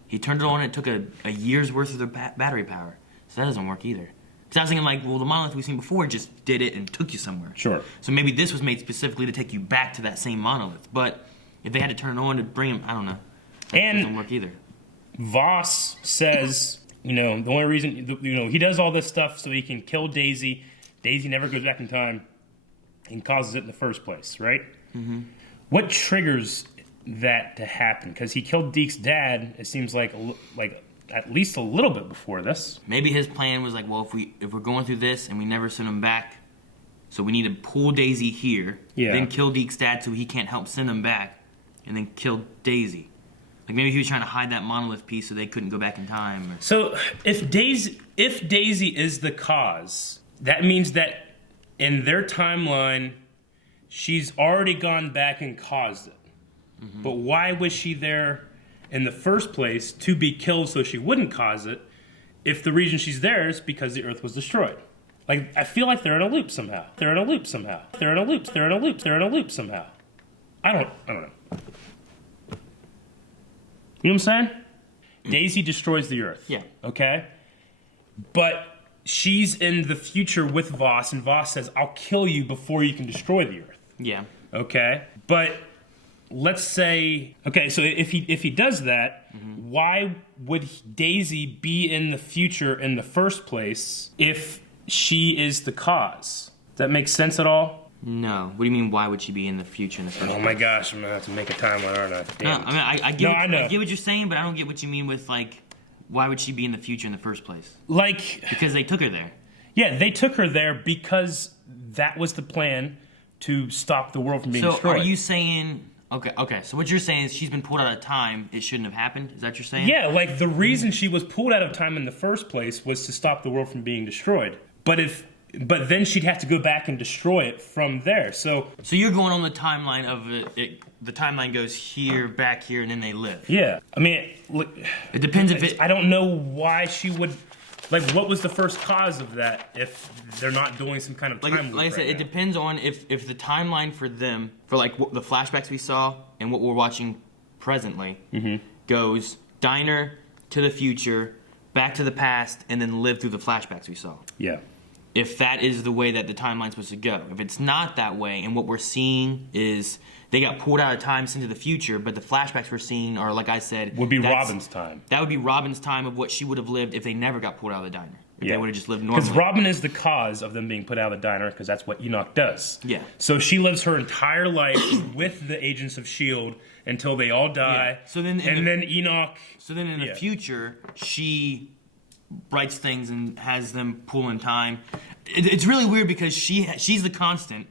He turned it on and it took a year's worth of their battery power. So that doesn't work either. Because I was thinking like, well, the monolith we've seen before just did it and took you somewhere. Sure. So maybe this was made specifically to take you back to that same monolith. But if they had to turn it on to bring him, I don't know. That doesn't work either. Voss says, you know, the only reason, you know, he does all this stuff so he can kill Daisy. Daisy never goes back in time and causes it in the first place, right? Mm-hmm. What triggers that to happen? Because he killed Deke's dad, it seems like at least a little bit before this. Maybe his plan was like, well, if we're going through this and we never send him back, so we need to pull Daisy here, then kill Deke's dad so he can't help send him back, and then kill Daisy. Like maybe he was trying to hide that monolith piece so they couldn't go back in time. So if Daisy is the cause, that means that in their timeline, she's already gone back and caused it. Mm-hmm. But why was she there in the first place to be killed so she wouldn't cause it if the reason she's there is because the Earth was destroyed? Like, I feel like they're in a loop somehow. They're in a loop somehow. They're in a loop. They're in a loop. They're in a loop somehow. I don't know. You know what I'm saying? Daisy destroys the Earth. Yeah. Okay? But she's in the future with Voss, and Voss says, I'll kill you before you can destroy the Earth. Yeah. Okay? But let's say, okay, so if he does that, why would Daisy be in the future in the first place if she is the cause? Does that make sense at all? No. What do you mean, why would she be in the future in the first place? Oh my gosh, I'm going to have to make a timeline, aren't I? Damn. No, I mean, I get what you're saying, but I don't get what you mean with, like, why would she be in the future in the first place? Like... Because they took her there. Yeah, they took her there because that was the plan to stop the world from being destroyed. So are you saying... Okay. So what you're saying is she's been pulled out of time. It shouldn't have happened. Is that what you're saying? Yeah, like the reason she was pulled out of time in the first place was to stop the world from being destroyed. But then she'd have to go back and destroy it from there. So you're going on the timeline of it. The timeline goes here, back here, and then they live. yeah, I mean, look, It depends if it. I don't know why she would. Like, what was the first cause of that if they're not doing some kind of time loop Like I said, right it now? depends on if the timeline for them, for like the flashbacks we saw and what we're watching presently, goes diner to the future, back to the past, and then live through the flashbacks we saw. Yeah. If that is the way that the timeline's supposed to go. If it's not that way, and what we're seeing is they got pulled out of time into the future, but the flashbacks we're seeing are, like I said... Would be Robin's time. That would be Robin's time of what she would have lived if they never got pulled out of the diner. If they would have just lived normally. Because Robin is the cause of them being put out of the diner, because that's what Enoch does. Yeah. So she lives her entire life with the agents of S.H.I.E.L.D. until they all die. Yeah. So then then Enoch... So then in the future, she writes things and has them pull in time. It's really weird because she's the constant.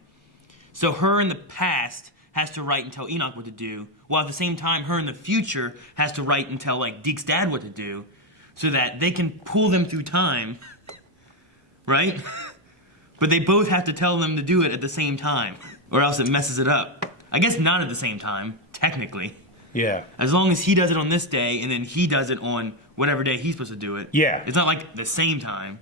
So her in the past has to write and tell Enoch what to do, while at the same time her in the future has to write and tell like Deke's dad what to do, so that they can pull them through time, right? But they both have to tell them to do it at the same time, or else it messes it up. I guess not at the same time, technically. Yeah. As long as he does it on this day, and then he does it on whatever day he's supposed to do it. Yeah. It's not like the same time,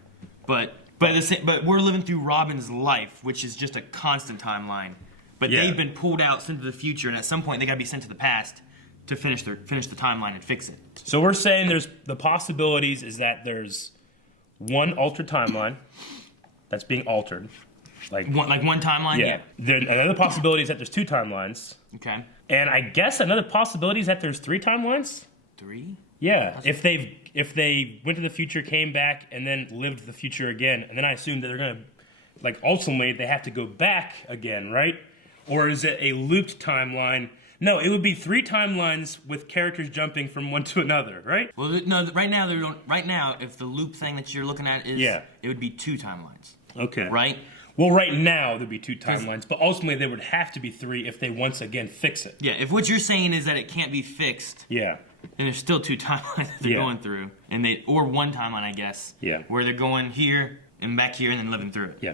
but we're living through Robin's life, which is just a constant timeline. But they've been pulled out, sent to the future, and at some point they gotta be sent to the past to finish the timeline and fix it. So we're saying there's the possibilities is that there's one altered timeline that's being altered. Like one timeline? Yeah. Another possibility is that there's two timelines. Okay. And I guess another possibility is that there's three timelines. 3? Yeah. If they went to the future, came back, and then lived the future again, and then I assume that they're gonna, like, ultimately they have to go back again, right? Or is it a looped timeline? No, it would be 3 timelines with characters jumping from one to another, right? Well, no. Right now they don't. Right now, if the loop thing that you're looking at is, it would be 2 timelines. Okay. Right. Well, right now there'd be 2 timelines, but ultimately there would have to be 3 if they once again fix it. Yeah. If what you're saying is that it can't be fixed. Yeah. And there's still 2 timelines they're going through, or one timeline, I guess. Yeah. Where they're going here and back here and then living through it. Yeah.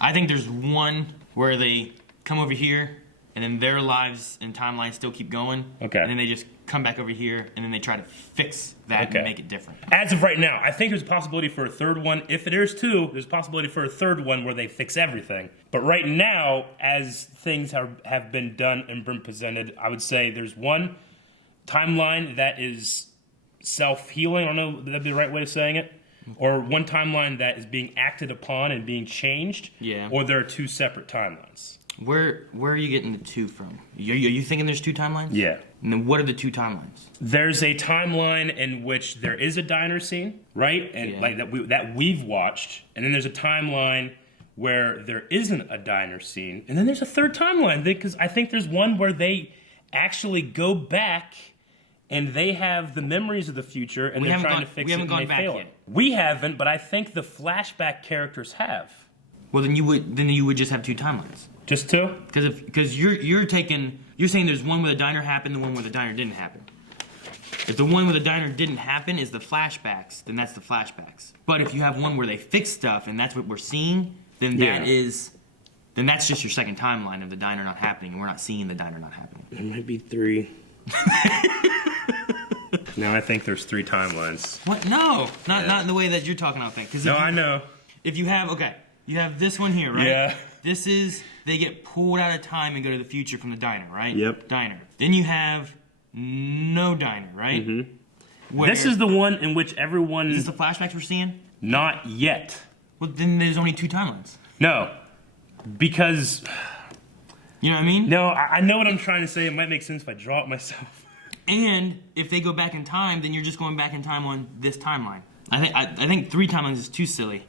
I think there's one where they come over here and then their lives and timelines still keep going. Okay. And then they just come back over here and then they try to fix that and make it different. As of right now, I think there's a possibility for a third one. If there's 2, there's a possibility for a third one where they fix everything. But right now, as things have been done and been presented, I would say there's one timeline that is self-healing. I don't know if that'd be the right way of saying it. Or one timeline that is being acted upon and being changed. Yeah. Or there are 2 separate timelines. Where are you getting the 2 from? Are you thinking there's 2 timelines? Yeah. And then what are the 2 timelines? There's a timeline in which there is a diner scene, right? And like that we've watched. And then there's a timeline where there isn't a diner scene. And then there's a third timeline, because I think there's one where they actually go back and they have the memories of the future and they're trying to fix it and they fail it. We haven't, but I think the flashback characters have. Well, then you would just have 2 timelines. Just 2? Because you're saying there's one where the diner happened and one where the diner didn't happen. If the one where the diner didn't happen is the flashbacks, then that's the flashbacks. But if you have one where they fix stuff and that's what we're seeing, then that's just your second timeline of the diner not happening, and we're not seeing the diner not happening. It might be 3. Now I think there's 3 timelines. What? No, not in the way that you're talking about things. No, I know. If you have you have this one here, right? Yeah. This is they get pulled out of time and go to the future from the diner, right? Yep. Diner. Then you have no diner, right? Mm-hmm. This is the one in which everyone. Is this the flashbacks we're seeing? Not yet. Well, then there's only 2 timelines. No, because. You know what I mean? No, I know what I'm trying to say. It might make sense if I draw it myself. And if they go back in time, then you're just going back in time on this timeline. I think 3 timelines is too silly.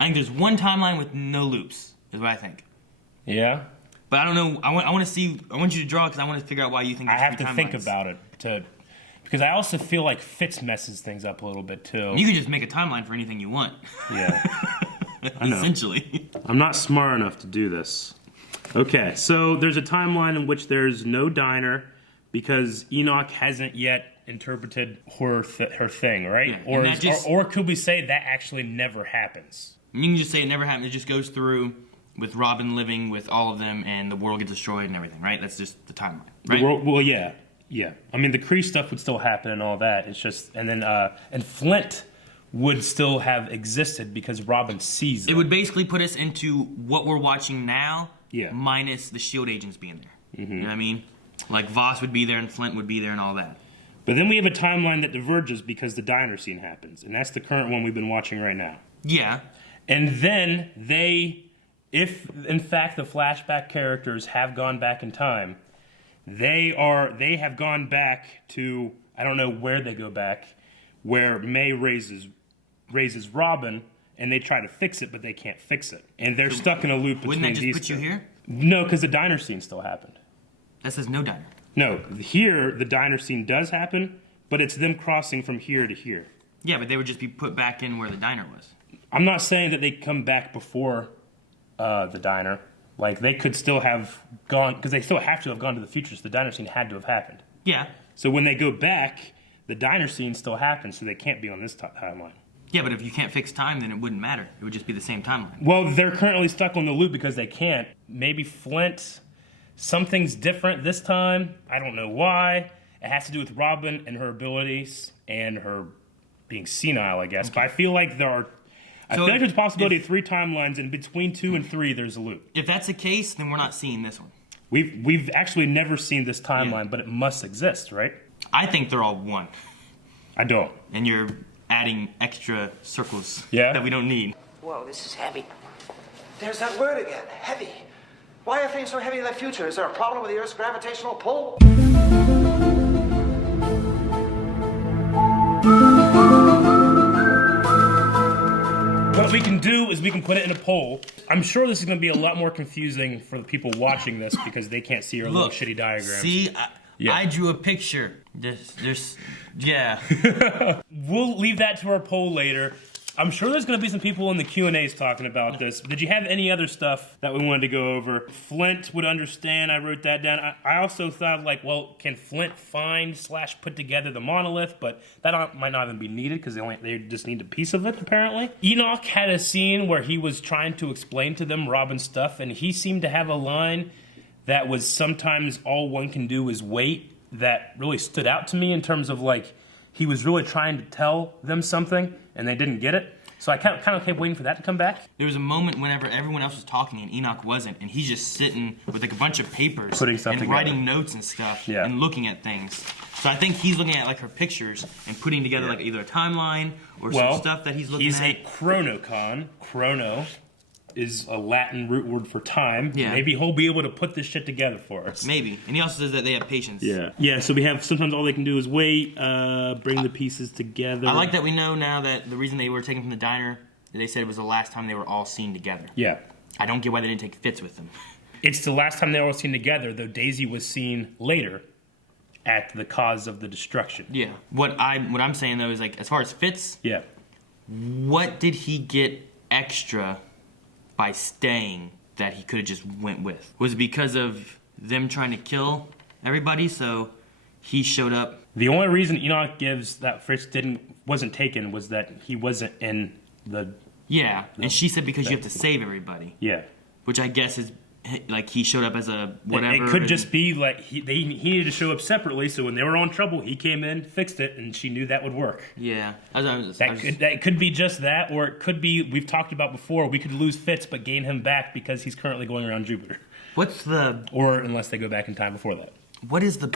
I think there's one timeline with no loops, is what I think. Yeah? But I don't know. I want you to draw because I want to figure out why you think there's I have 3 to timelines. think about it because I also feel like Fitz messes things up a little bit too. You could just make a timeline for anything you want. Yeah. I know. Essentially. I'm not smart enough to do this. Okay, so there's a timeline in which there's no diner because Enoch hasn't yet interpreted her thing, right? Yeah, or could we say that actually never happens? You can just say it never happened. It just goes through with Robin living with all of them, and the world gets destroyed and everything, right? That's just the timeline, right? The world, well, yeah. I mean, the Kree stuff would still happen and all that. It's just, and then and Flint would still have existed because Robin sees them. It would basically put us into what we're watching now, yeah, minus the SHIELD agents being there. You know what I mean? Like Voss would be there and Flint would be there and all that. But then we have a timeline that diverges because the diner scene happens, and that's the current one we've been watching right now. Yeah. And then if in fact the flashback characters have gone back in time, they have gone back to, I don't know where they go back, where May raises Robin, and they try to fix it, but they can't fix it, and they're stuck in a loop between these two. Wouldn't that just put you here? No, because the diner scene still happened. That says no diner. No, here the diner scene does happen, but it's them crossing from here to here. Yeah, but they would just be put back in where the diner was. I'm not saying that they come back before the diner. Like, they could still have gone, because they still have to have gone to the future, so the diner scene had to have happened. Yeah. So when they go back, the diner scene still happens, so they can't be on this timeline. Yeah, but if you can't fix time, then it wouldn't matter. It would just be the same timeline. Well, they're currently stuck on the loop because they can't. Maybe Flint, something's different this time. I don't know why. It has to do with Robin and her abilities and her being senile, I guess. Okay. But I feel like I feel like there's a possibility of 3 timelines, and between 2 and 3, there's a loop. If that's the case, then we're not seeing this one. We've actually never seen this timeline, but it must exist, right? I think they're all one. I don't. And you're adding extra circles that we don't need. Whoa, this is heavy. There's that word again, heavy. Why are things so heavy in the future? Is there a problem with the Earth's gravitational pull? What we can do is we can put it in a poll. I'm sure this is going to be a lot more confusing for the people watching this because they can't see our little shitty diagrams. See, I drew a picture. Yeah. We'll leave that to our poll later. I'm sure there's going to be some people in the Q&As talking about this. Did you have any other stuff that we wanted to go over? Flint would understand. I wrote that down. I also thought, like, well, can Flint find/put together the monolith? But that might not even be needed because they just need a piece of it, apparently. Enoch had a scene where he was trying to explain to them Robin's stuff, and he seemed to have a line that was sometimes all one can do is wait, that really stood out to me in terms of, like, he was really trying to tell them something, and they didn't get it. So I kind of kept waiting for that to come back. There was a moment whenever everyone else was talking and Enoch wasn't, and he's just sitting with like a bunch of papers putting stuff and together, writing notes and stuff, and looking at things. So I think he's looking at like her pictures and putting together like either a timeline or some stuff that he's looking at. He's a chronocon. Chrono is a Latin root word for time. Yeah. Maybe he'll be able to put this shit together for us. Maybe. And he also says that they have patience. Yeah, so we have, sometimes all they can do is wait, bring the pieces together. I like that we know now that the reason they were taken from the diner, they said it was the last time they were all seen together. Yeah. I don't get why they didn't take Fitz with them. It's the last time they were all seen together, though Daisy was seen later at the cause of the destruction. Yeah. What I'm saying, though, is like, as far as Fitz, what did he get extra by staying that he could have just went with? Was it because of them trying to kill everybody, so he showed up? The only reason Enoch gives that Fitz wasn't taken was that he wasn't in the... Yeah, and she said because you have to save everybody. Yeah. Which I guess is, like, he showed up as a whatever. It could just be, like, he needed to show up separately, so when they were in trouble, he came in, fixed it, and she knew that would work. Yeah. That could be just that, or it could be, we've talked about before, we could lose Fitz but gain him back because he's currently going around Jupiter. Or unless they go back in time before that. What is the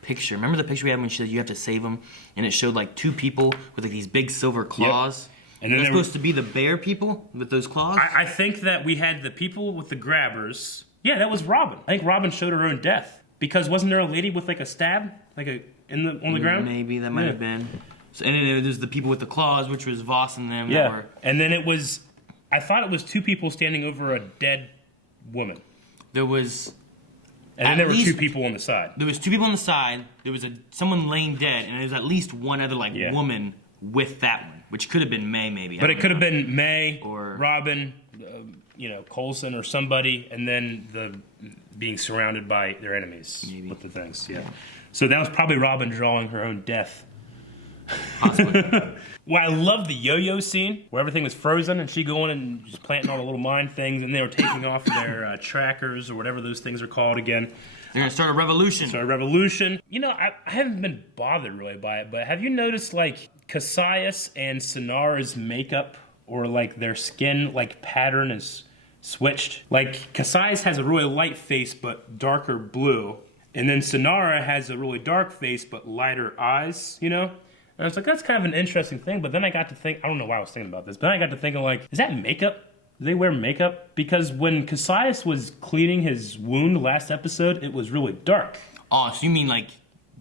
picture? Remember the picture we had when she said you have to save them? And it showed, like, 2 people with, like, these big silver claws? Yep. And then they're supposed to be the bear people with those claws? I think that we had the people with the grabbers. Yeah, that was Robin. I think Robin showed her own death. Because wasn't there a lady with like a stab? On the ground? Maybe, that might have been. So, and then there's the people with the claws, which was Voss and them. Yeah, and then it was, I thought it was 2 people standing over a dead woman. There was... And then there were 2 people on the side. There was 2 people on the side. There was someone laying dead, and there was at least one other woman with that one, which could have been May, maybe. But it could have been May, or Robin, Coulson or somebody, and then the being surrounded by their enemies with the things. Yeah. So that was probably Robin drawing her own death. Possibly. Well, I love the yo-yo scene where everything was frozen and she going and just planting all the little mine things, and they were taking off their trackers or whatever those things are called again. They're gonna start a revolution. I haven't been bothered really by it, but have you noticed like Cassius and Sonara's makeup or like their skin like pattern is switched? Like Cassius has a really light face but darker blue, and then Sonara has a really dark face but lighter eyes, And I was like, that's kind of an interesting thing. But then I got to think, I don't know why I was thinking about this, but then I got to thinking, like, is that makeup? Do they wear makeup? Because when Cassius was cleaning his wound last episode, it was really dark. Oh, so you mean like,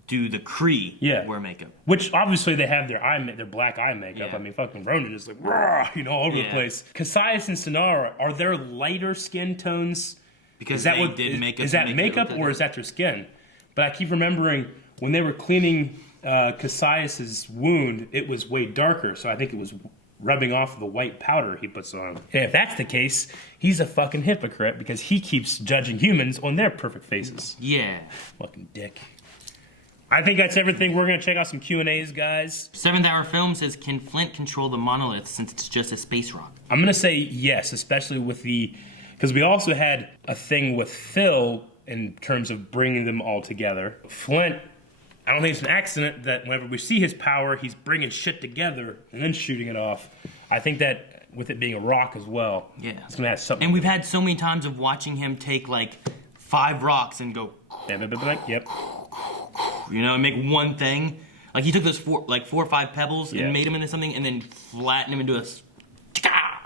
do the Kree wear makeup? Which obviously they have their black eye makeup. Yeah. I mean, fucking Ronan is like, rah, all over the place. Cassius and Sonara, are there lighter skin tones? Because is that they what, did makeup. Is that makeup or is that their skin? But I keep remembering when they were cleaning Cassius's wound, it was way darker, so I think it was rubbing off the white powder he puts on. And if that's the case, he's a fucking hypocrite because he keeps judging humans on their perfect faces. Yeah. Fucking dick. I think that's everything. We're going to check out some Q&As, guys. 7th Hour Film says, can Flint control the monolith since it's just a space rock? I'm going to say yes, especially with because we also had a thing with Phil in terms of bringing them all together. Flint, I don't think it's an accident that whenever we see his power, he's bringing shit together and then shooting it off. I think that with it being a rock as well, it's going to have something. And we've had so many times of watching him take like 5 rocks and go, yep. And make one thing. Like he took those 4 or 5 pebbles and made them into something and then flattened them into a...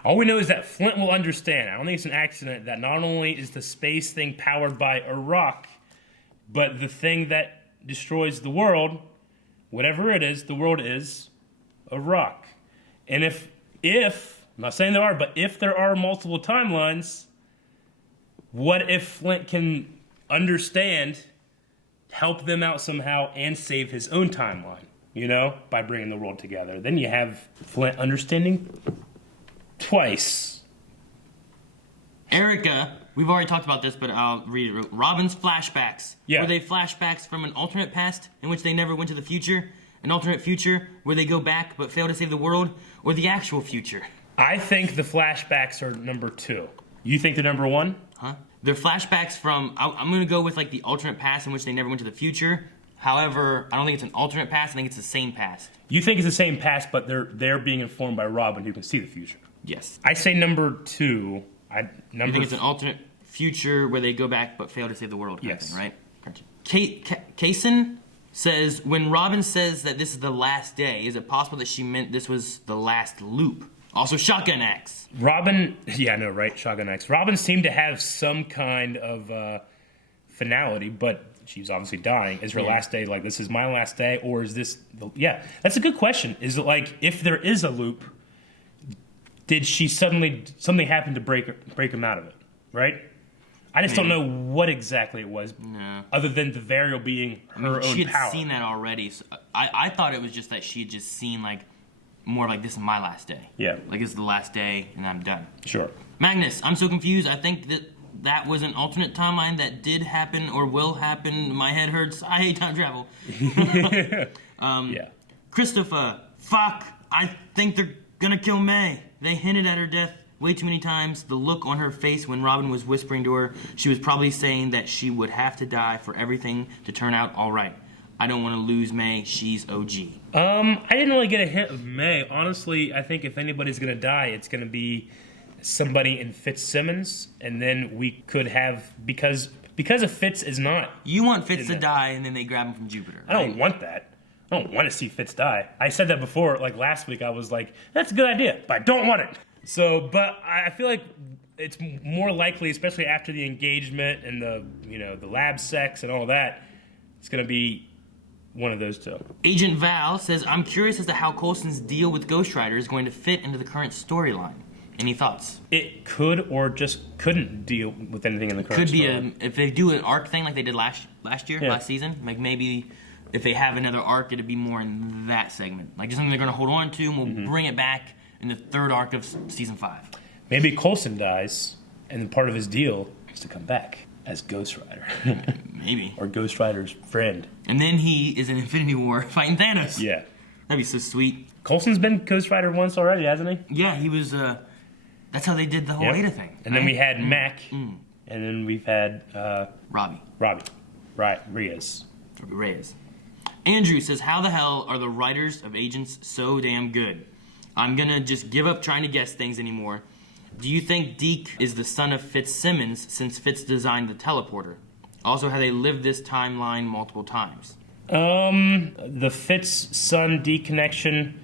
All we know is that Flint will understand. I don't think it's an accident that not only is the space thing powered by a rock, but the thing that destroys the world, whatever it is, the world is a rock. And if I'm not saying there are, but if there are multiple timelines, what if Flint can understand, help them out somehow, and save his own timeline, by bringing the world together? Then you have Flint understanding twice. Erica, we've already talked about this, but I'll read it. Robin's flashbacks. Yeah. Were they flashbacks from an alternate past in which they never went to the future? An alternate future where they go back but fail to save the world? Or the actual future? I think the flashbacks are number 2. You think they're number 1? Huh? They're flashbacks from... I'm going to go with like the alternate past in which they never went to the future. However, I don't think it's an alternate past. I think it's the same past. You think it's the same past, but they're being informed by Robin, who can see the future. Yes. I say number 2. You think it's an alternate future where they go back but fail to save the world? Yes. Thing, right? Gotcha. Kaysen says, when Robin says that this is the last day, is it possible that she meant this was the last loop? Also, Shotgun X. Robin, right? Shotgun X. Robin seemed to have some kind of finality, but she's obviously dying. Is her last day like, this is my last day, or is this... that's a good question. Is it like, if there is a loop, did she something happened to break him out of it, right? I just don't know what exactly it was, other than the variable being her own power. She had seen that already. So I thought it was just that she had just seen like more like, this is my last day. Yeah. Like, this is the last day and I'm done. Sure. Magnus, I'm so confused. I think that was an alternate timeline that did happen or will happen. My head hurts. I hate time travel. Christopher, fuck. I think they're gonna kill May. They hinted at her death way too many times. The look on her face when Robin was whispering to her, she was probably saying that she would have to die for everything to turn out all right. I don't want to lose May. She's OG. I didn't really get a hint of May. Honestly, I think if anybody's gonna die, it's gonna be somebody in Fitzsimmons, and then we could have, because if Fitz is not... You want Fitz to die, and then they grab him from Jupiter, right? I don't want that. I don't want to see Fitz die. I said that before, like last week, I was like, that's a good idea, but I don't want it. So, but I feel like it's more likely, especially after the engagement and the lab sex and all that, it's going to be one of those two. Agent Val says, I'm curious as to how Coulson's deal with Ghost Rider is going to fit into the current storyline. Any thoughts? It could or just couldn't deal with anything in the current storyline. If they do an arc thing like they did last season, like maybe if they have another arc, it'd be more in that segment. Like just something they're going to hold on to, and we'll bring it back in the third arc of season 5. Maybe Coulson dies, and then part of his deal is to come back as Ghost Rider. Maybe. Or Ghost Rider's friend. And then he is in Infinity War fighting Thanos. Yeah. That'd be so sweet. Coulson's been Ghost Rider once already, hasn't he? Yeah, he was, that's how they did the whole Yep. Ada thing. And then we had Mac, and then we've had Robbie. Right, Reyes. Andrew says, how the hell are the writers of Agents so damn good? I'm gonna just give up trying to guess things anymore. Do you think Deke is the son of Fitzsimmons since Fitz designed the teleporter? Also, have they lived this timeline multiple times? The Fitz son Deke connection.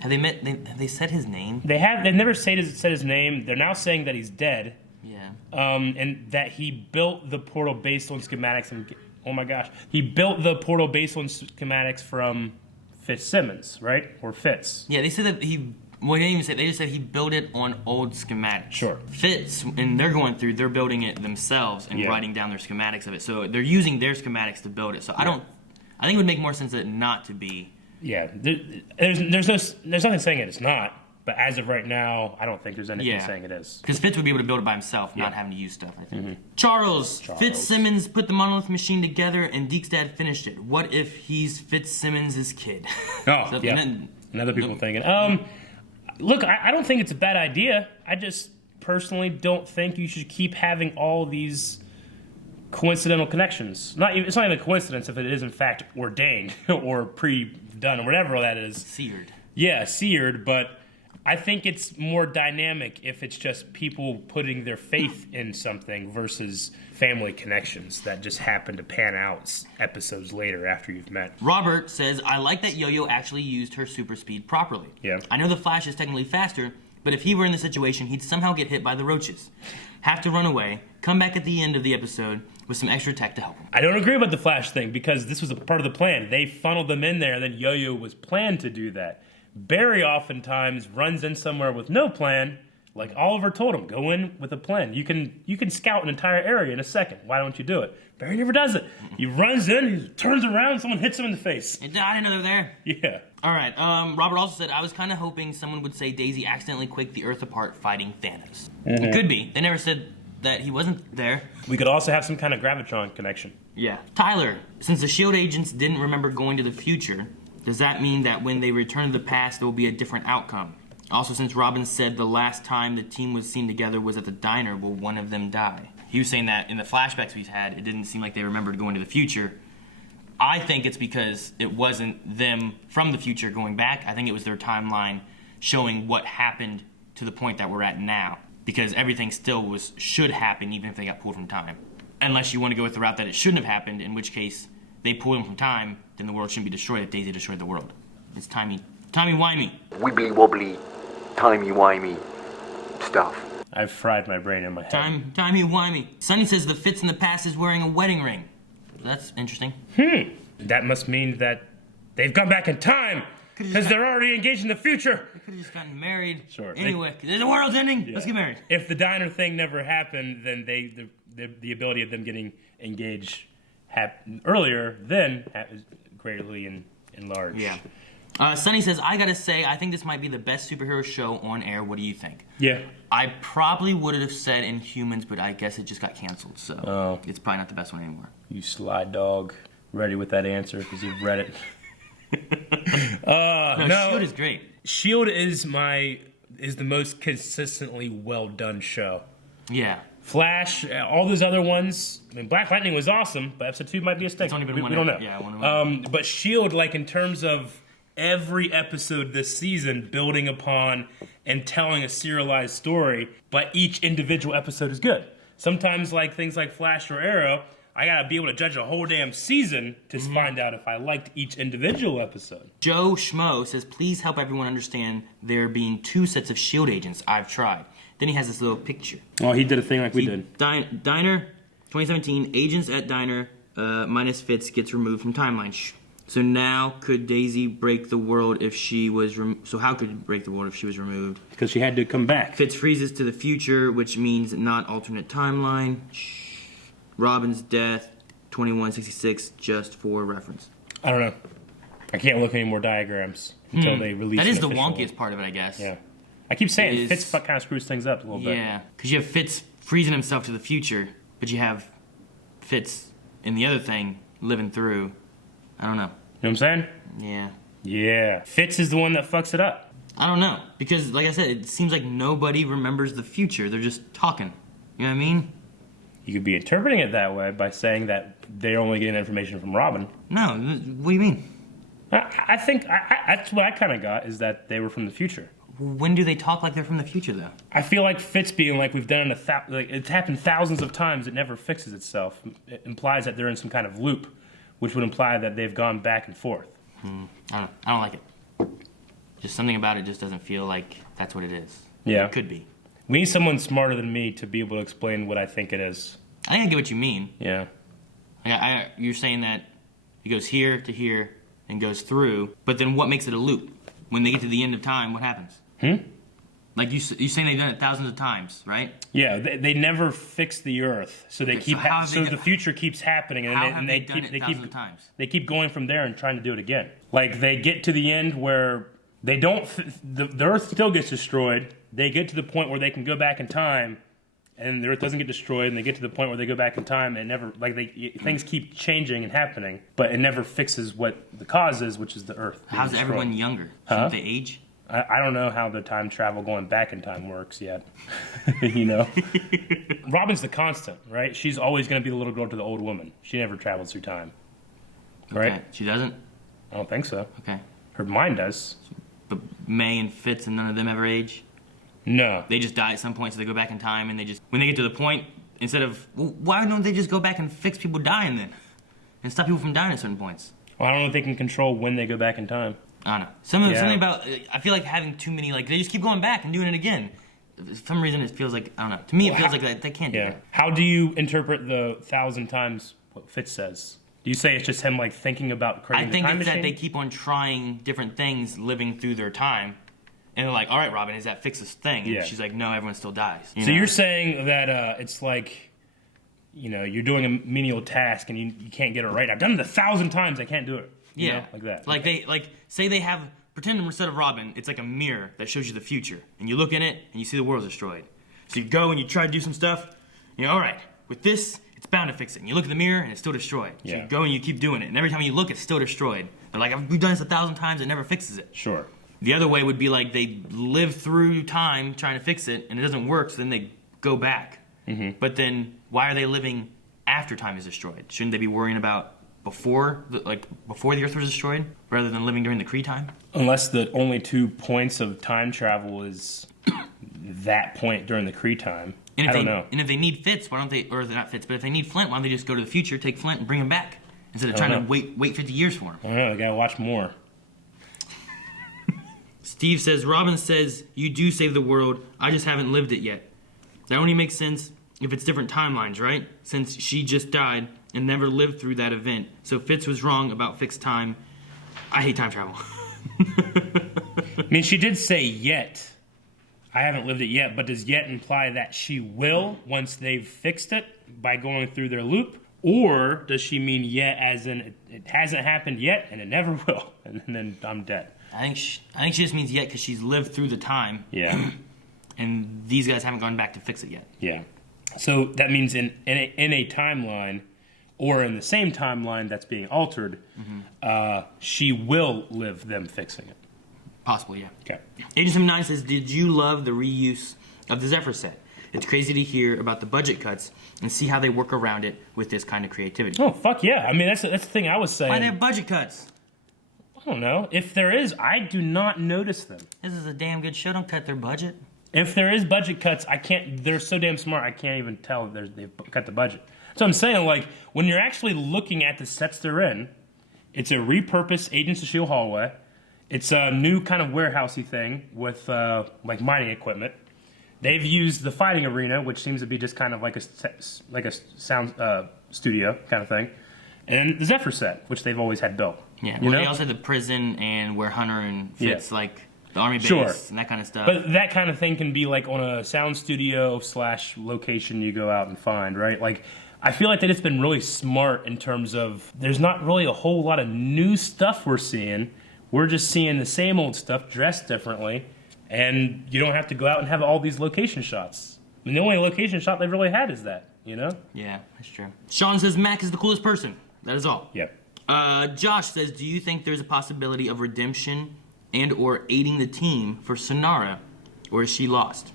Have they met? Have they said his name? They have. They've never said his name. They're now saying that he's dead. Yeah. And that he built the portal based on schematics. And oh my gosh, he built the portal based on schematics from Fitzsimmons, right? Or Fitz. Yeah, they said that he. Well, they didn't even say. They just said he built it on old schematics. Sure. Fitz, and they're going through. They're building it themselves and writing down their schematics of it. So they're using their schematics to build it. So I think it would make more sense that not to be. Yeah, there's nothing saying it's not. But as of right now, I don't think there's anything saying it is. Because Fitz would be able to build it by himself, not having to use stuff, I think. Charles. Fitzsimmons put the monolith machine together and Deke's dad finished it. What if he's Fitzsimmons' kid? Oh, yeah. And other people thinking. Look, I don't think it's a bad idea. I just personally don't think you should keep having all these coincidental connections. It's not even a coincidence if it is in fact ordained or pre-done or whatever that is. Seared. Yeah, seared, but I think it's more dynamic if it's just people putting their faith in something versus family connections that just happen to pan out episodes later after you've met. Robert says, I like that Yo-Yo actually used her super speed properly. Yeah. I know the Flash is technically faster, but if he were in the situation, he'd somehow get hit by the roaches. Have to run away, come back at the end of the episode with some extra tech to help him. I don't agree about the Flash thing because this was a part of the plan. They funneled them in there, and then Yo-Yo was planned to do that. Barry oftentimes runs in somewhere with no plan, like Oliver told him, go in with a plan. You can scout an entire area in a second. Why don't you do it? Barry never does it. He runs in, he turns around, someone hits him in the face. I didn't know they were there. Yeah. All right. Robert also said, I was kind of hoping someone would say Daisy accidentally quaked the Earth apart fighting Thanos. It could be. They never said that he wasn't there. We could also have some kind of gravitron connection. Yeah. Tyler, since the S.H.I.E.L.D. agents didn't remember going to the future, does that mean that when they return to the past, there will be a different outcome? Also, since Robin said the last time the team was seen together was at the diner, will one of them die? He was saying that in the flashbacks we've had, it didn't seem like they remembered going to the future. I think it's because it wasn't them from the future going back. I think it was their timeline showing what happened to the point that we're at now. Because everything still should happen even if they got pulled from time. Unless you want to go with the route that it shouldn't have happened, in which case they pull them from time, then the world shouldn't be destroyed if Daisy destroyed the world. It's timey-wimey. Wibbly-wobbly, timey-wimey stuff. I've fried my brain in my head. Timey-wimey. Sonny says the Fitz in the past is wearing a wedding ring. That's interesting. That must mean that they've gone back in time because they're already engaged in the future. They could have just gotten married. Sure. Anyway, the world's ending. Yeah. Let's get married. If the diner thing never happened, then the ability of them getting engaged earlier then is greatly enlarged. Yeah. Sonny says, I gotta say, I think this might be the best superhero show on air. What do you think? Yeah. I probably would have said Inhumans, but I guess it just got canceled, so it's probably not the best one anymore. You sly dog. Ready with that answer because you've read it. No, S.H.I.E.L.D. is great. S.H.I.E.L.D. is the most consistently well done show. Yeah. Flash, all those other ones. I mean, Black Lightning was awesome, but episode 2 might be a stick. It's only been we one. don't know. Yeah, one. But S.H.I.E.L.D., like in terms of every episode this season building upon and telling a serialized story, but each individual episode is good. Sometimes, like things like Flash or Arrow, I gotta be able to judge a whole damn season to find out if I liked each individual episode. Joe Schmo says, please help everyone understand there being 2 sets of S.H.I.E.L.D. agents. I've tried. Then he has this little picture. Oh, he did a thing like we did. Diner, 2017, agents at Diner, minus Fitz gets removed from timeline. So now, could Daisy break the world if she was so how could it break the world if she was removed? Because she had to come back. Fitz freezes to the future, which means not alternate timeline. Robin's death, 2166, just for reference. I don't know. I can't look at any more diagrams until they release That is the official wonkiest part of it, I guess. Yeah. I keep saying is- Fitz kind of screws things up a little bit. Yeah, because you have Fitz freezing himself to the future, but you have Fitz in the other thing living through. I don't know. You know what I'm saying? Yeah. Yeah. Fitz is the one that fucks it up. I don't know. Because, like I said, it seems like nobody remembers the future. They're just talking. You know what I mean? You could be interpreting it that way by saying that they're only getting information from Robin. No, what do you mean? I think that's what I kind of got, is that they were from the future. When do they talk like they're from the future, though? I feel like Fitz being like, we've done it like it's happened thousands of times, it never fixes itself. It implies that they're in some kind of loop, which would imply that they've gone back and forth. I don't like it. Just something about it just doesn't feel like that's what it is. Yeah. It could be. We need someone smarter than me to be able to explain what I think it is. I think I get what you mean. Yeah. You're saying that it goes here to here and goes through, but then what makes it a loop? When they get to the end of time, what happens? Like you're saying they've done it thousands of times, right? Yeah, they never fix the Earth, so they keep the future keeps happening, and they keep going from there and trying to do it again. Like they get to the end where they don't, the Earth still gets destroyed. They get to the point where they can go back in time, and the Earth doesn't get destroyed, and they get to the point where they go back in time, and never things keep changing and happening, but it never fixes what the cause is, which is the Earth. How's everyone younger? Shouldn't they age? I don't know how the time travel going back in time works yet. You know? Robin's the constant, right? She's always going to be the little girl to the old woman. She never travels through time. Right? Okay. She doesn't? I don't think so. Okay. Her mind does. But May and Fitz and none of them ever age? No. They just die at some point, so they go back in time, and when they get to the point, instead of, well, why don't they just go back and fix people dying then? And stop people from dying at certain points? Well, I don't know if they can control when they go back in time. I don't know. Something about, I feel like having too many, like, they just keep going back and doing it again. For some reason, it feels like, I don't know. To me, it feels like they can't do that. How do you interpret the 1,000 times what Fitz says? Do you say it's just him, like, thinking about creating the time machine? I think it's that they keep on trying different things living through their time. And they're like, all right, Robin, is that fix this thing? And she's like, no, everyone still dies. So you're saying that it's like, you know, you're doing a menial task and you can't get it right. I've done it 1,000 times, I can't do it. You know, like that. Like say they have, pretend instead of Robin, it's like a mirror that shows you the future. And you look in it and you see the world's destroyed. So you go and you try to do some stuff. And you're all right, with this, it's bound to fix it. And you look in the mirror and it's still destroyed. So you go and you keep doing it. And every time you look, it's still destroyed. They're like, we've done this 1,000 times, it never fixes it. Sure. The other way would be like they live through time trying to fix it, and it doesn't work, so then they go back. But then why are they living after time is destroyed? Shouldn't they be worrying about before the Earth was destroyed, rather than living during the Kree time? Unless the only 2 points of time travel is that point during the Kree time. I don't know. And if they need Fitz, why don't they, or not Fitz, but if they need Flint, why don't they just go to the future, take Flint, and bring him back? Instead of trying to wait 50 years for him. I don't know, I gotta watch more. Steve says, Robin says, you do save the world, I just haven't lived it yet. That only makes sense if it's different timelines, right? Since she just died and never lived through that event. So Fitz was wrong about fixed time. I hate time travel. I mean, she did say yet. I haven't lived it yet, but does yet imply that she will once they've fixed it by going through their loop? Or does she mean yet as in it hasn't happened yet and it never will, and then I'm dead? I think she just means yet because she's lived through the time. Yeah. And these guys haven't gone back to fix it yet. Yeah. So that means in a timeline, or in the same timeline that's being altered, she will live them fixing it. Possibly, yeah. Okay. Agent 79 says, did you love the reuse of the Zephyr set? It's crazy to hear about the budget cuts and see how they work around it with this kind of creativity. Oh, fuck yeah. I mean, that's the thing I was saying. Why do they have budget cuts? I don't know. If there is, I do not notice them. This is a damn good show. Don't cut their budget. If there is budget cuts, they're so damn smart, I can't even tell they've cut the budget. So I'm saying, like, when you're actually looking at the sets they're in, it's a repurposed Agents of S.H.I.E.L.D. hallway. It's a new kind of warehousey thing with, like, mining equipment. They've used the fighting arena, which seems to be just kind of like a sound studio kind of thing. And the Zephyr set, which they've always had built. Yeah, well, they also had the prison and where Hunter and Fitz, like, the army base and that kind of stuff. But that kind of thing can be, like, on a sound studio / location you go out and find, right? Like, I feel like that it's been really smart in terms of there's not really a whole lot of new stuff we're seeing. We're just seeing the same old stuff dressed differently. And you don't have to go out and have all these location shots. I mean, the only location shot they've really had is that, you know? Yeah, that's true. Sean says Mac is the coolest person. That is all. Yep. Josh says, do you think there's a possibility of redemption and or aiding the team for Sonara, or is she lost?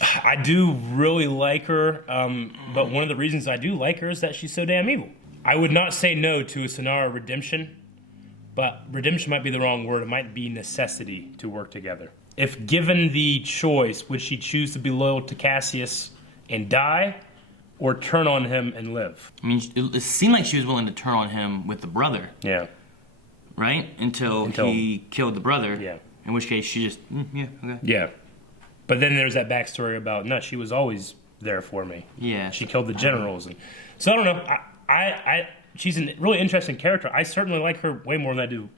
I do really like her, but one of the reasons I do like her is that she's so damn evil. I would not say no to a Sonara redemption, but redemption might be the wrong word. It might be necessity to work together. If given the choice, would she choose to be loyal to Cassius and die, or turn on him and live? I mean, it seemed like she was willing to turn on him with the brother. Yeah. Right? Until he killed the brother. Yeah. In which case she just, yeah, okay. Yeah. But then there's that backstory about, no, she was always there for me. Yeah. She killed the generals. And so I don't know. She's a really interesting character. I certainly like her way more than I do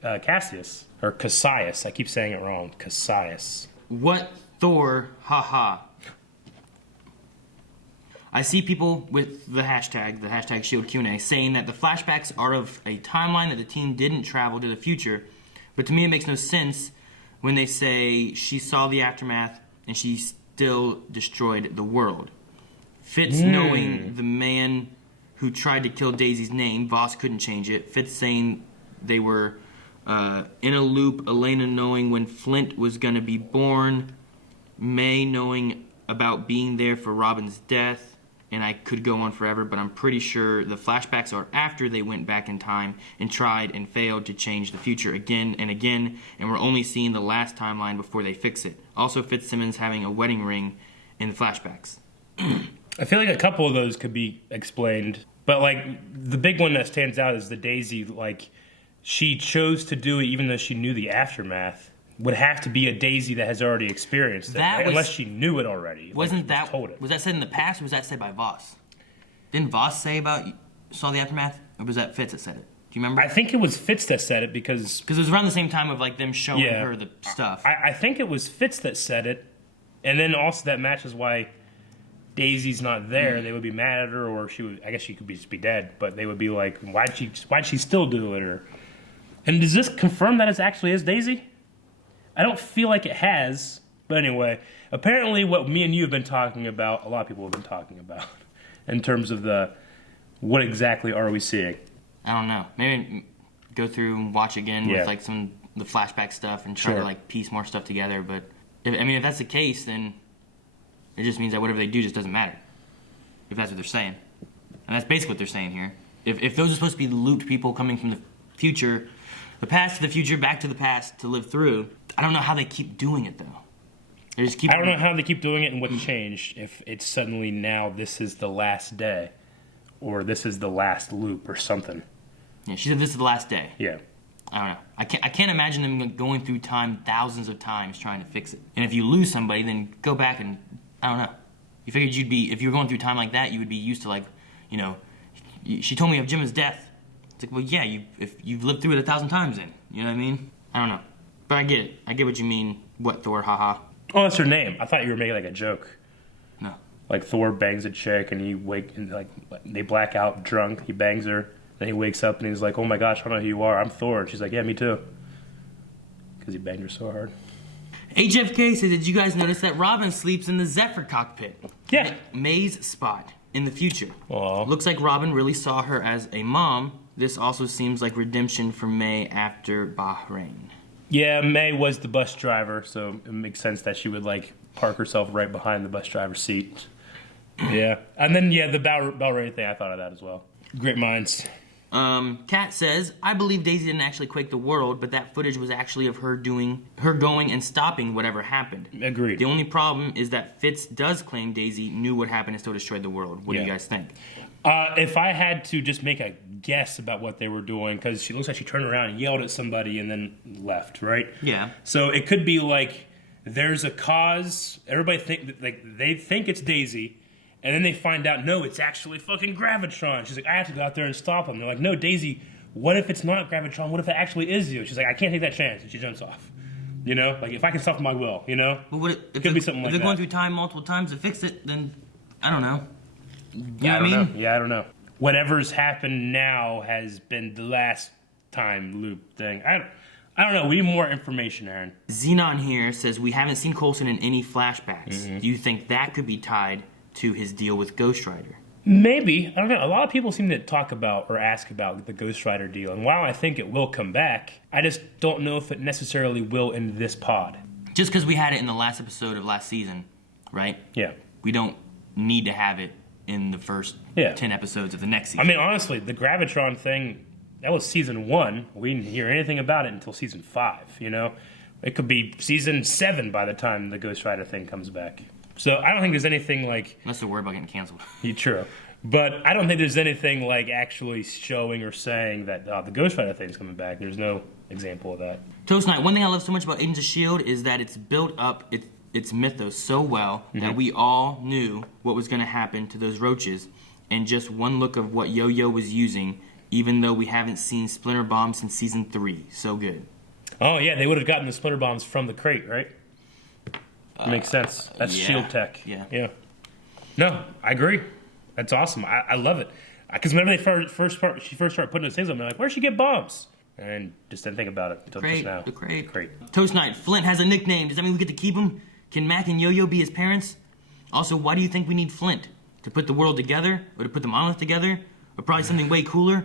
Cassius. Or Cassius. I keep saying it wrong. Cassius. What Thor, haha. I see people with the hashtag Shield Q&A, saying that the flashbacks are of a timeline that the team didn't travel to the future. But to me it makes no sense when they say she saw the aftermath and she still destroyed the world. Fitz knowing the man who tried to kill Daisy's name, Voss couldn't change it. Fitz saying they were in a loop, Elena knowing when Flint was going to be born, May knowing about being there for Robin's death, and I could go on forever, but I'm pretty sure the flashbacks are after they went back in time and tried and failed to change the future again and again, and we're only seeing the last timeline before they fix it. Also, Fitzsimmons having a wedding ring in the flashbacks. I feel like a couple of those could be explained, but like the big one that stands out is the Daisy, like she chose to do it even though she knew the aftermath. Would have to be a Daisy that has already experienced it, right? Unless she knew it already. Was told that said in the past, or was that said by Voss? Didn't Voss say about saw the aftermath, or was that Fitz that said it? Do you remember? I think it was Fitz that said it because it was around the same time of like them showing her the stuff. I think it was Fitz that said it, and then also that matches why Daisy's not there. They would be mad at her, or she would. I guess she could just be dead, but they would be like, why'd she still do it? And does this confirm that it actually is Daisy? I don't feel like it has, but anyway, apparently what me and you have been talking about, a lot of people have been talking about, in terms of what exactly are we seeing? I don't know. Maybe go through and watch again with like some the flashback stuff and try to like piece more stuff together. But if that's the case, then it just means that whatever they do just doesn't matter. If that's what they're saying, and that's basically what they're saying here. If those are supposed to be the looped people coming from the future, the past to the future, back to the past to live through. I don't know how they keep doing it, though. I don't know how they keep doing it and what's changed. If it's suddenly now this is the last day, or this is the last loop, or something. Yeah, she said this is the last day. Yeah. I don't know. I can't imagine them going through time thousands of times trying to fix it. And if you lose somebody, then go back and, I don't know. You figured if you were going through time like that, you would be used to she told me of Jim's death. It's like, well, yeah, if you've lived through it 1,000 times then. You know what I mean? I don't know. But I get it. I get what you mean. What, Thor, haha. Oh, that's her name. I thought you were making like a joke. No. Like Thor bangs a chick and they black out drunk. He bangs her. Then he wakes up and he's like, oh my gosh, I don't know who you are. I'm Thor. And she's like, yeah, me too. Because he banged her so hard. HFK said, did you guys notice that Robin sleeps in the Zephyr cockpit? Yeah. May's spot in the future. Aww. Looks like Robin really saw her as a mom. This also seems like redemption for May after Bahrain. Yeah, May was the bus driver, so it makes sense that she would park herself right behind the bus driver's seat. Yeah. And then the bell ring thing, I thought of that as well. Great minds. Kat says, I believe Daisy didn't actually quake the world, but that footage was actually of her going and stopping whatever happened. Agreed. The only problem is that Fitz does claim Daisy knew what happened and still destroyed the world. What do you guys think? If I had to just make a guess about what they were doing, because she looks like she turned around and yelled at somebody and then left, right? Yeah. So it could be there's a cause. Everybody they think it's Daisy. And then they find out, no, it's actually fucking Gravitron. She's like, I have to go out there and stop him. They're like, no, Daisy, what if it's not Gravitron? What if it actually is you? She's like, I can't take that chance. And she jumps off. You know? If I can stop him, I will. You know? But it could be something like that. If they're going through time multiple times to fix it, then I don't know. You know what I mean? Yeah, I don't know. Whatever's happened now has been the last time loop thing. I I don't know. We need more information, Aaron. Xenon here says we haven't seen Coulson in any flashbacks. Do you think that could be tied to his deal with Ghost Rider? Maybe. I don't know. A lot of people seem to talk about or ask about the Ghost Rider deal. And while I think it will come back, I just don't know if it necessarily will in this pod. Just because we had it in the last episode of last season, right? Yeah. We don't need to have it in the first 10 episodes of the next season. I mean, honestly, the Gravitron thing, that was season 1. We didn't hear anything about it until season 5, you know? It could be season 7 by the time the Ghost Rider thing comes back. So I don't think there's anything like... Unless they're worried about getting canceled. True. But I don't think there's anything like actually showing or saying that the Ghost Rider thing's coming back. There's no example of that. Toast Knight, one thing I love so much about Agents of S.H.I.E.L.D. is that it's built up its mythos so well that we all knew what was going to happen to those roaches. And just one look of what Yo-Yo was using, even though we haven't seen Splinter Bomb since season 3. So good. Oh, yeah, they would have gotten the Splinter Bombs from the crate, right? Makes sense. That's S.H.I.E.L.D. tech. Yeah. No, I agree. That's awesome. I love it. Because whenever she first started putting those things on, they're like, where'd she get bombs? And just didn't think about it until just now. The crate. Toast Knight, Flint has a nickname. Does that mean we get to keep him? Can Mac and Yo-Yo be his parents? Also, why do you think we need Flint? To put the world together? Or to put the monolith together? Or probably something way cooler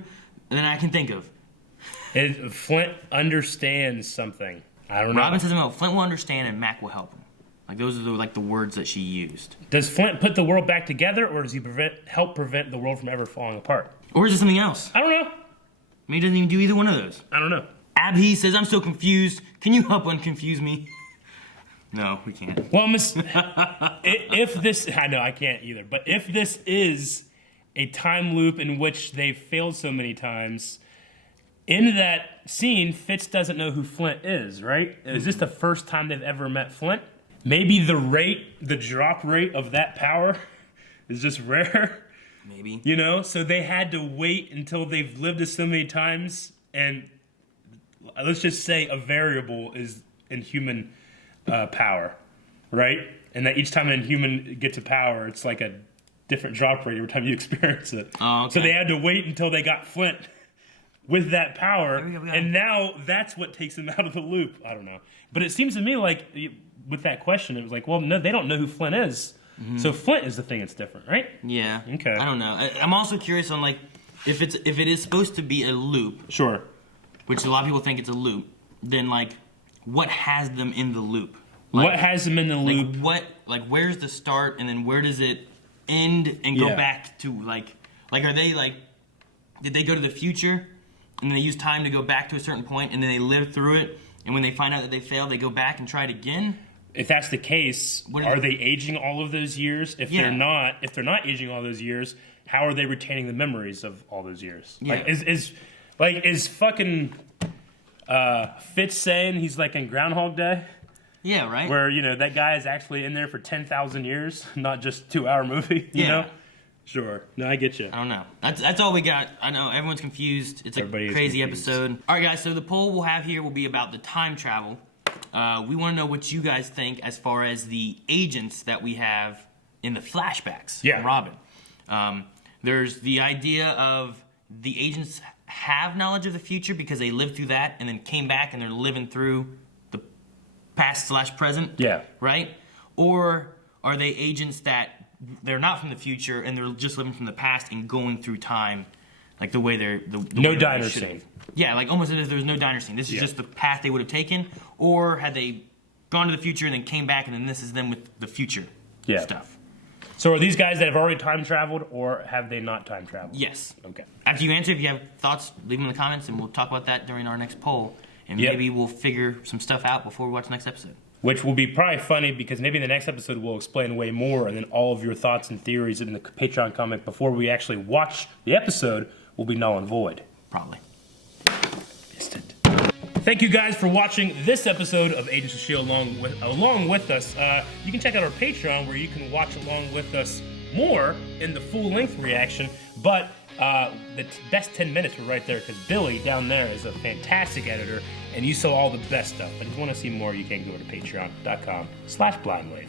than I can think of? Flint understands something. I don't know. Robin says, Flint will understand and Mac will help him. Like, those are the words that she used. Does Flint put the world back together, or does he help prevent the world from ever falling apart? Or is it something else? I don't know. Maybe he doesn't even do either one of those. I don't know. Abhi says, I'm so confused. Can you help unconfuse me? No, we can't. Well, if this... I know, I can't either. But if this is a time loop in which they've failed so many times, in that scene, Fitz doesn't know who Flint is, right? Is this the first time they've ever met Flint? Maybe the drop rate of that power is just rare. Maybe. You know? So they had to wait until they've lived this so many times, and let's just say a variable is in human power, right? And that each time an Inhuman gets to power, it's like a different drop rate every time you experience it. Oh, okay. So they had to wait until they got Flint with that power, and now that's what takes them out of the loop. I don't know. But it seems to me like, with that question, it was like, well, no, they don't know who Flint is. Mm-hmm. So Flint is the thing that's different, right? Yeah. Okay. I don't know. I'm also curious on, like, if it is supposed to be a loop. Sure. Which a lot of people think it's a loop. Then, like, what has them in the loop? Like, what has them in the loop? Where's the start, and then where does it end and go back to, like, are they, like, did they go to the future, and then they use time to go back to a certain point, and then they live through it, and when they find out that they failed, they go back and try it again? If that's the case, are they aging all of those years? If they're not aging all those years, how are they retaining the memories of all those years? Yeah. Like, is fucking Fitz saying he's like in Groundhog Day? Yeah, right. Where, you know, that guy is actually in there for 10,000 years, not just 2-hour movie, you know? Sure. No, I get you. I don't know. That's all we got. I know everyone's confused. It's a crazy episode. All right, guys, so the poll we'll have here will be about the time travel. We want to know what you guys think as far as the agents that we have in the flashbacks from Robin. There's the idea of the agents have knowledge of the future because they lived through that and then came back and they're living through the past/present. Yeah. Right? Or are they agents that they're not from the future and they're just living from the past and going through time like the way they're... No diner scene. Yeah, like almost as if there was no diner scene. This is just the path they would have taken. Or had they gone to the future and then came back and then this is them with the future stuff. So are these guys that have already time traveled or have they not time traveled? Yes. Okay. After you answer, if you have thoughts, leave them in the comments and we'll talk about that during our next poll. And maybe we'll figure some stuff out before we watch the next episode. Which will be probably funny because maybe in the next episode we'll explain way more and then all of your thoughts and theories in the Patreon comment before we actually watch the episode will be null and void. Probably. Missed it. Thank you guys for watching this episode of Agents of S.H.I.E.L.D. along with us. You can check out our Patreon where you can watch along with us more in the full-length reaction, but the best 10 minutes were right there because Billy down there is a fantastic editor and you saw all the best stuff. But if you want to see more, you can go to patreon.com/blindwave.